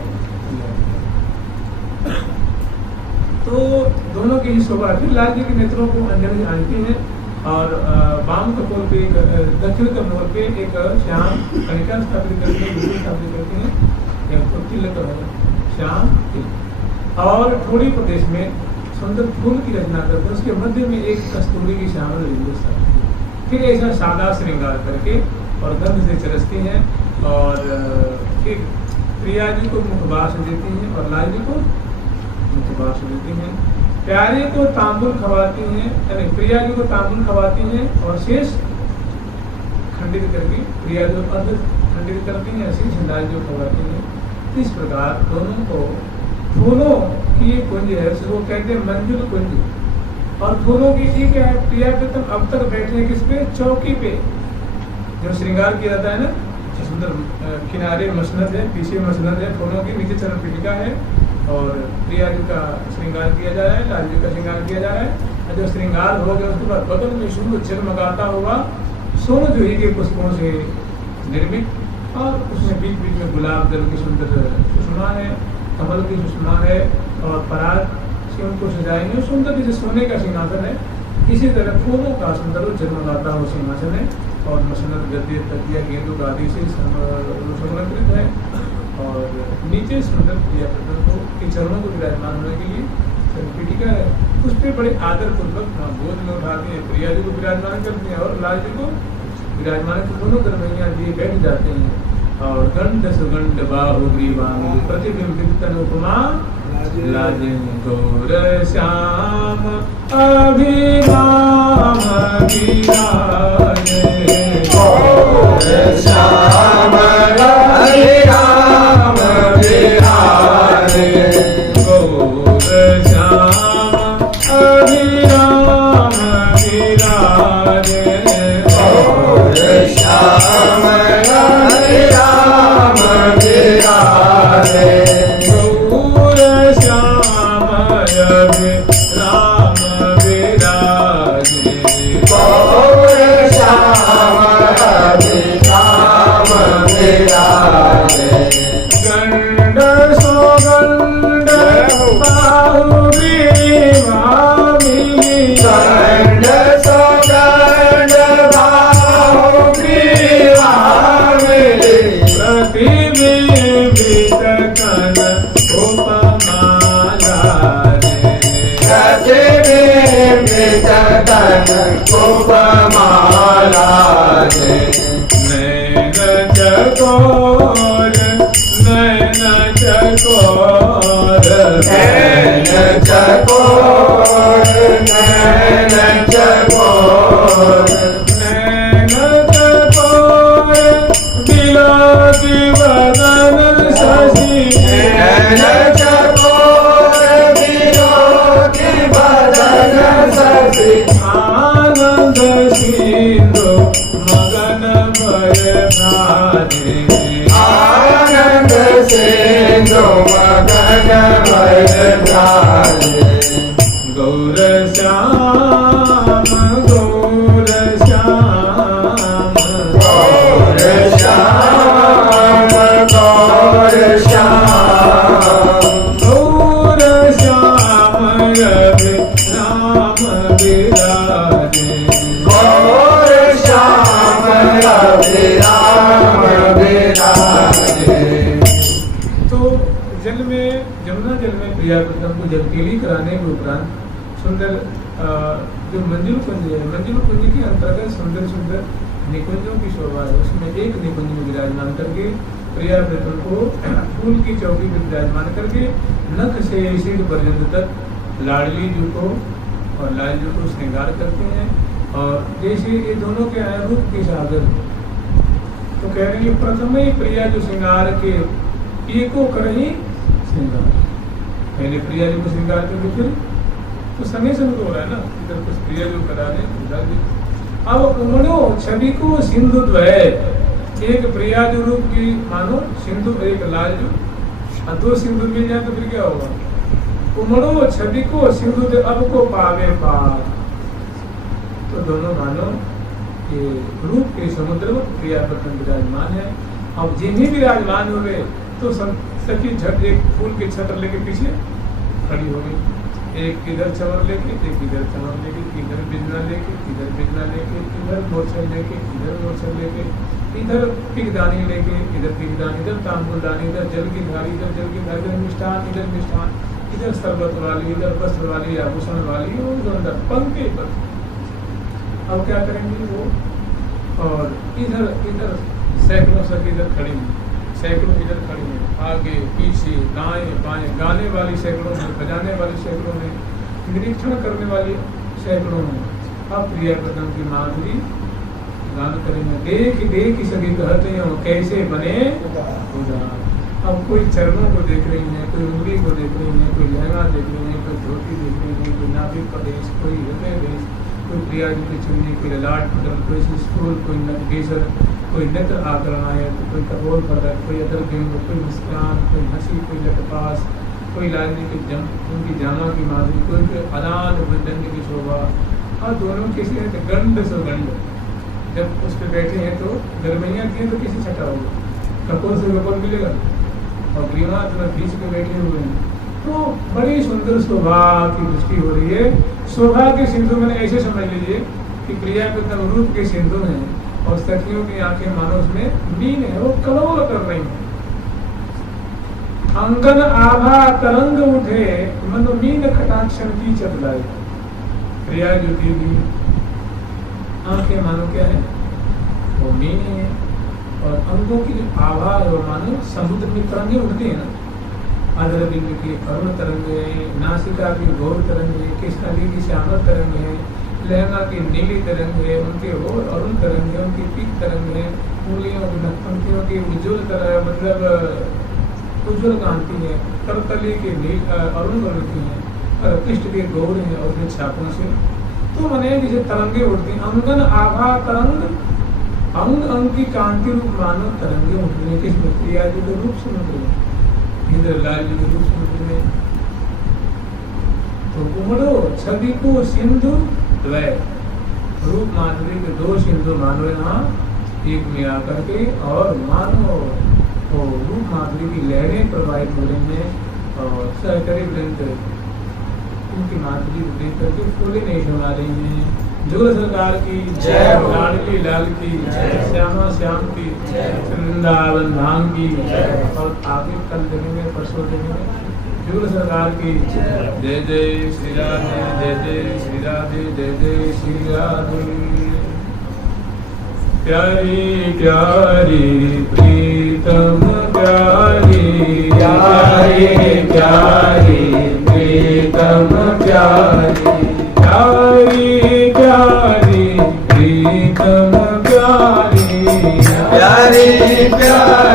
तो दोनों की शोभा। फिर लाल जी के नेत्रों को अंजन से आनती है और वाम कपोल पे दक्षिण कपोल पे एक श्याम कनिका स्थापित करके स्थापित करते हैं, तिलक श्याम तिलक, और ठोड़ी प्रदेश में सुंदर फूल की रचना करते हैं, उसके मध्य में एक कस्तूरी की श्यामल बिंदु स्थापित, फिर ऐसा सादा श्रृंगार करके और गंध से चरसती हैं और फिर प्रिया जी को मुखवास देती हैं और लाल जी को मुखवास देती हैं। प्यारे को तांबुल खवाती हैं, यानी प्रिया जी को तांबुल खवाती हैं और शेष खंडित करके प्रिया जो अर्ध खंडित करती हैं, शेष लाल जो खवाती हैं। इस प्रकार दोनों को फूलों की ये कुंज है, उसको कहते हैं मंजुल कुंज। और फूलों की ये क्या है, प्रिया प्रीतम अब तक बैठे हैं किस पे, चौकी पे, जो श्रृंगार किया जाता है ना, सुंदर किनारे मसनद है, पीछे मसनद है फूलों की, नीचे चरण पीठिका है और प्रिया जी का श्रृंगार किया जा रहा है, लाल जी का श्रृंगार किया जा रहा है। और जब श्रृंगार हो गया उसके बाद बगल में सुंदर चमकाता हुआ सोन जूही के पुष्पों से निर्मित, और उसमें बीच बीच में गुलाब जल की सुंदर सुषमा है, कमल की सुषमा है और पराग से उनको सजाएंगे। सुंदर जैसे सोने का सिंहासन है, इसी तरह फूलों का सुंदर जन्मदाता हुआ सिंहासन है और मसनद गद्दे तकिया गेंदों का आदि से संलग्नित है। और नीचे सुंदर प्रिया को के चरणों को विराजमान होने के लिए पीठिका है, उस पर बड़े आदर पूर्वक गोद में उठाते हैं, प्रिया जी को विराजमान करते हैं और लाल जी को विराजमान के दोनों दरमिया दिए बैठ जाते हैं। और गंड सुगंड बाहु ग्रीवांग प्रतिबिंबित तनुपमा लाजे गौर श्याम अभिराम विराजे, गौर श्याम अभिराम विराजे, गौर श्याम अभिराम विराजे, गौर श्याम अभिराम विराजे, गौर श्याम अभिराम विराजे, गौर श्याम अभिराम विराजे, गंड सौगंड बाहु ग्रीवामी, गंड सौगंड बाहु ग्रीवामी, प्रतिबिंबित कन उपमा लाजे, प्रतिबिंबित तन उपमा लाजे, नैन चकोर नैन चकोर नैन चकोर नैन चकोर, नैन चकोर बिलाती बदन शशि, नैन चकोर विलोकी बदन शशि, आनंद सिंधु मगन भय भाजे, आनंद सिंधु मगन भय भ्राजे, गौर श्याम गौर श्याम गौर श्याम गौर श्याम, गौर श्याम अभिराम विराजे, गौर श्याम अभिराम विराजे। तो जल में जमुना जल में प्रिया प्रीतम को जलकेली कराने के उपरांत सुंदर जो मंजुल कुंज है, मंजुल कुंज के अंतर्गत सुंदर सुंदर निकुंजों की शोभा है। उसमें एक निकुंज में विराजमान करके प्रिया प्रीतम को फूल की चौकी में विराजमान करके नख से सिर पर्यंत तक लाडली जी को और लाल जी को श्रृंगार करते हैं। और जैसे ये दोनों के आए रूप के सागर, तो कह रहे हैं प्रथम ही प्रिया जो श्रृंगार के एको करही श्रृंगार, पहले प्रिया जी को श्रृंगार करके फिर तो संगे संग हो रहा है ना, इधर कुछ प्रिया जो करा रहे उधर भी। अब उमड़ो छवि को सिंधु द्वय, एक प्रिया जो रूप की मानो सिंधु, एक लाल जो, और दो सिंधु मिल जाए तो फिर क्या होगा। उमड़ो छवि को सिंधु दे अब को पावे पार, तो दोनों मानो के रूप के समुद्र में प्रिया प्रथम विराजमान है। अब जिन्हें विराजमान हो गए तो सखी झट एक फूल के छत्र लेके पीछे खड़ी हो गई, एक इधर चमर लेके, एक इधर चमर लेके, इधर बिजना लेके, इधर बिजना लेके, इधर मोरछल लेके, इधर मोरछल लेके, इधर पिगदानी लेके, इधर पिगदानी, इधर तांबुलदानी, इधर जल की धारी, इधर जल की धारी, इधर मिष्ठान, इधर शरबत वाली, इधर वस्त्र वाली, आभूषण वाली, और अंदर पंक्ति पर। अब क्या करेंगे वो, और इधर इधर सैकड़ों सखी इधर खड़ी सैकड़ों इधर खड़ी हैं, आगे पीछे दाएं बाएं, गाने वाली सैकड़ों में, बजाने वाली सैकड़ों में, निरीक्षण करने वाली सैकड़ों में। अब प्रिया पदम की माधुरी गान करेंगे। देख देख सभी कहते हैं कैसे बने उदार। अब कोई चरणों को देख रही है, कोई उंगली को देख रही है, कोई लहंगा देख रही है, कोई धोती देख रही है, कोई नाभिक प्रदेश, कोई हृदय देश, कोई प्रिया जी की चुन्नी, कोई ललाट पटल, कोई स्कूल, कोई नटकेसर, कोई नेत्र आकरण है, तो कोई कपोल पदक, कोई अदर बिंब, कोई मुस्कान, कोई हंसी, कोई लटपास, कोई लालनी की उनकी जामा की माधुरी, कोई अलान वृदंग की शोभा। और दोनों किसी है तो गंध सुगंध। जब उस पर बैठे हैं तो गरमैया की है तो किसी छठा होगा, कपोल से कपोल मिलेगा, और ग्रीवा अथवा बीच में बैठे हुए हैं तो बड़ी सुंदर शोभा की दृष्टि हो रही है। शोभा के सिंधु मैंने ऐसे समझ लीजिए कि प्रिया के तब रूप के सिंधु हैं और सखियों की आंखें मानो उसमें मीन है, वो कलोल कर रही हैं। अंगन आभा तरंग उठे मनो मीन कटाक्षण की चतुराई। प्रिया जो देवी आंखें मानो क्या है, वो मीन है, और अंगों की जो आभा है वो मानो समुद्र में तरंगे उठती है ना। अधर बिंब की अरुण तरंग है, नासिका की गौर तरंग है, कृष्णाली की श्यामल तरंग है, लहंगा की नीली तरंग है, उनके और अरुण तरंग है, उनकी पीत तरंग है, उंगलियों की नखपंक्तियों की उज्ज्वल तरह मतलब उज्ज्वल कांति है, करतली के नील अरुण वर्ण की है, और पृष्ठ के गौर है और उनके छापों से तो मने जैसे तरंगे उठती हैं। अंगन आभा तरंग, अंग अंग की कांति रूप मानो तरंगे उठती हैं। किस प्रिया जी के रूप समुद्र में, इंद्र लाल जी के रूप समुद्र में। तो उमड़ो छवि को सिंधु द्वय, रूप माधुरी के दो सिंधु मानो यहाँ एक में आकर के, और मानो तो रूप माधुरी की लहरें प्रवाहित हो रही हैं और सहकरी वृंद उनकी माधुरी को देख करके फूले नहीं सुना रही हैं। जुगल सरकार की जय, लाडली लाल की जय, श्यामा श्याम की जय, वृंदावन धाम की जय। और आगे कल देखेंगे, परसों देखेंगे जुगल सरकार की जय। जय श्री राधे, जय जय श्री राधे, जय जय श्री राधे। प्यारी प्यारी प्रीतम प्यारी, प्यारी प्यारी प्रीतम प्यारी, प्यारी प्यारी प्रीतम प्यारी, प्यारी प्यारी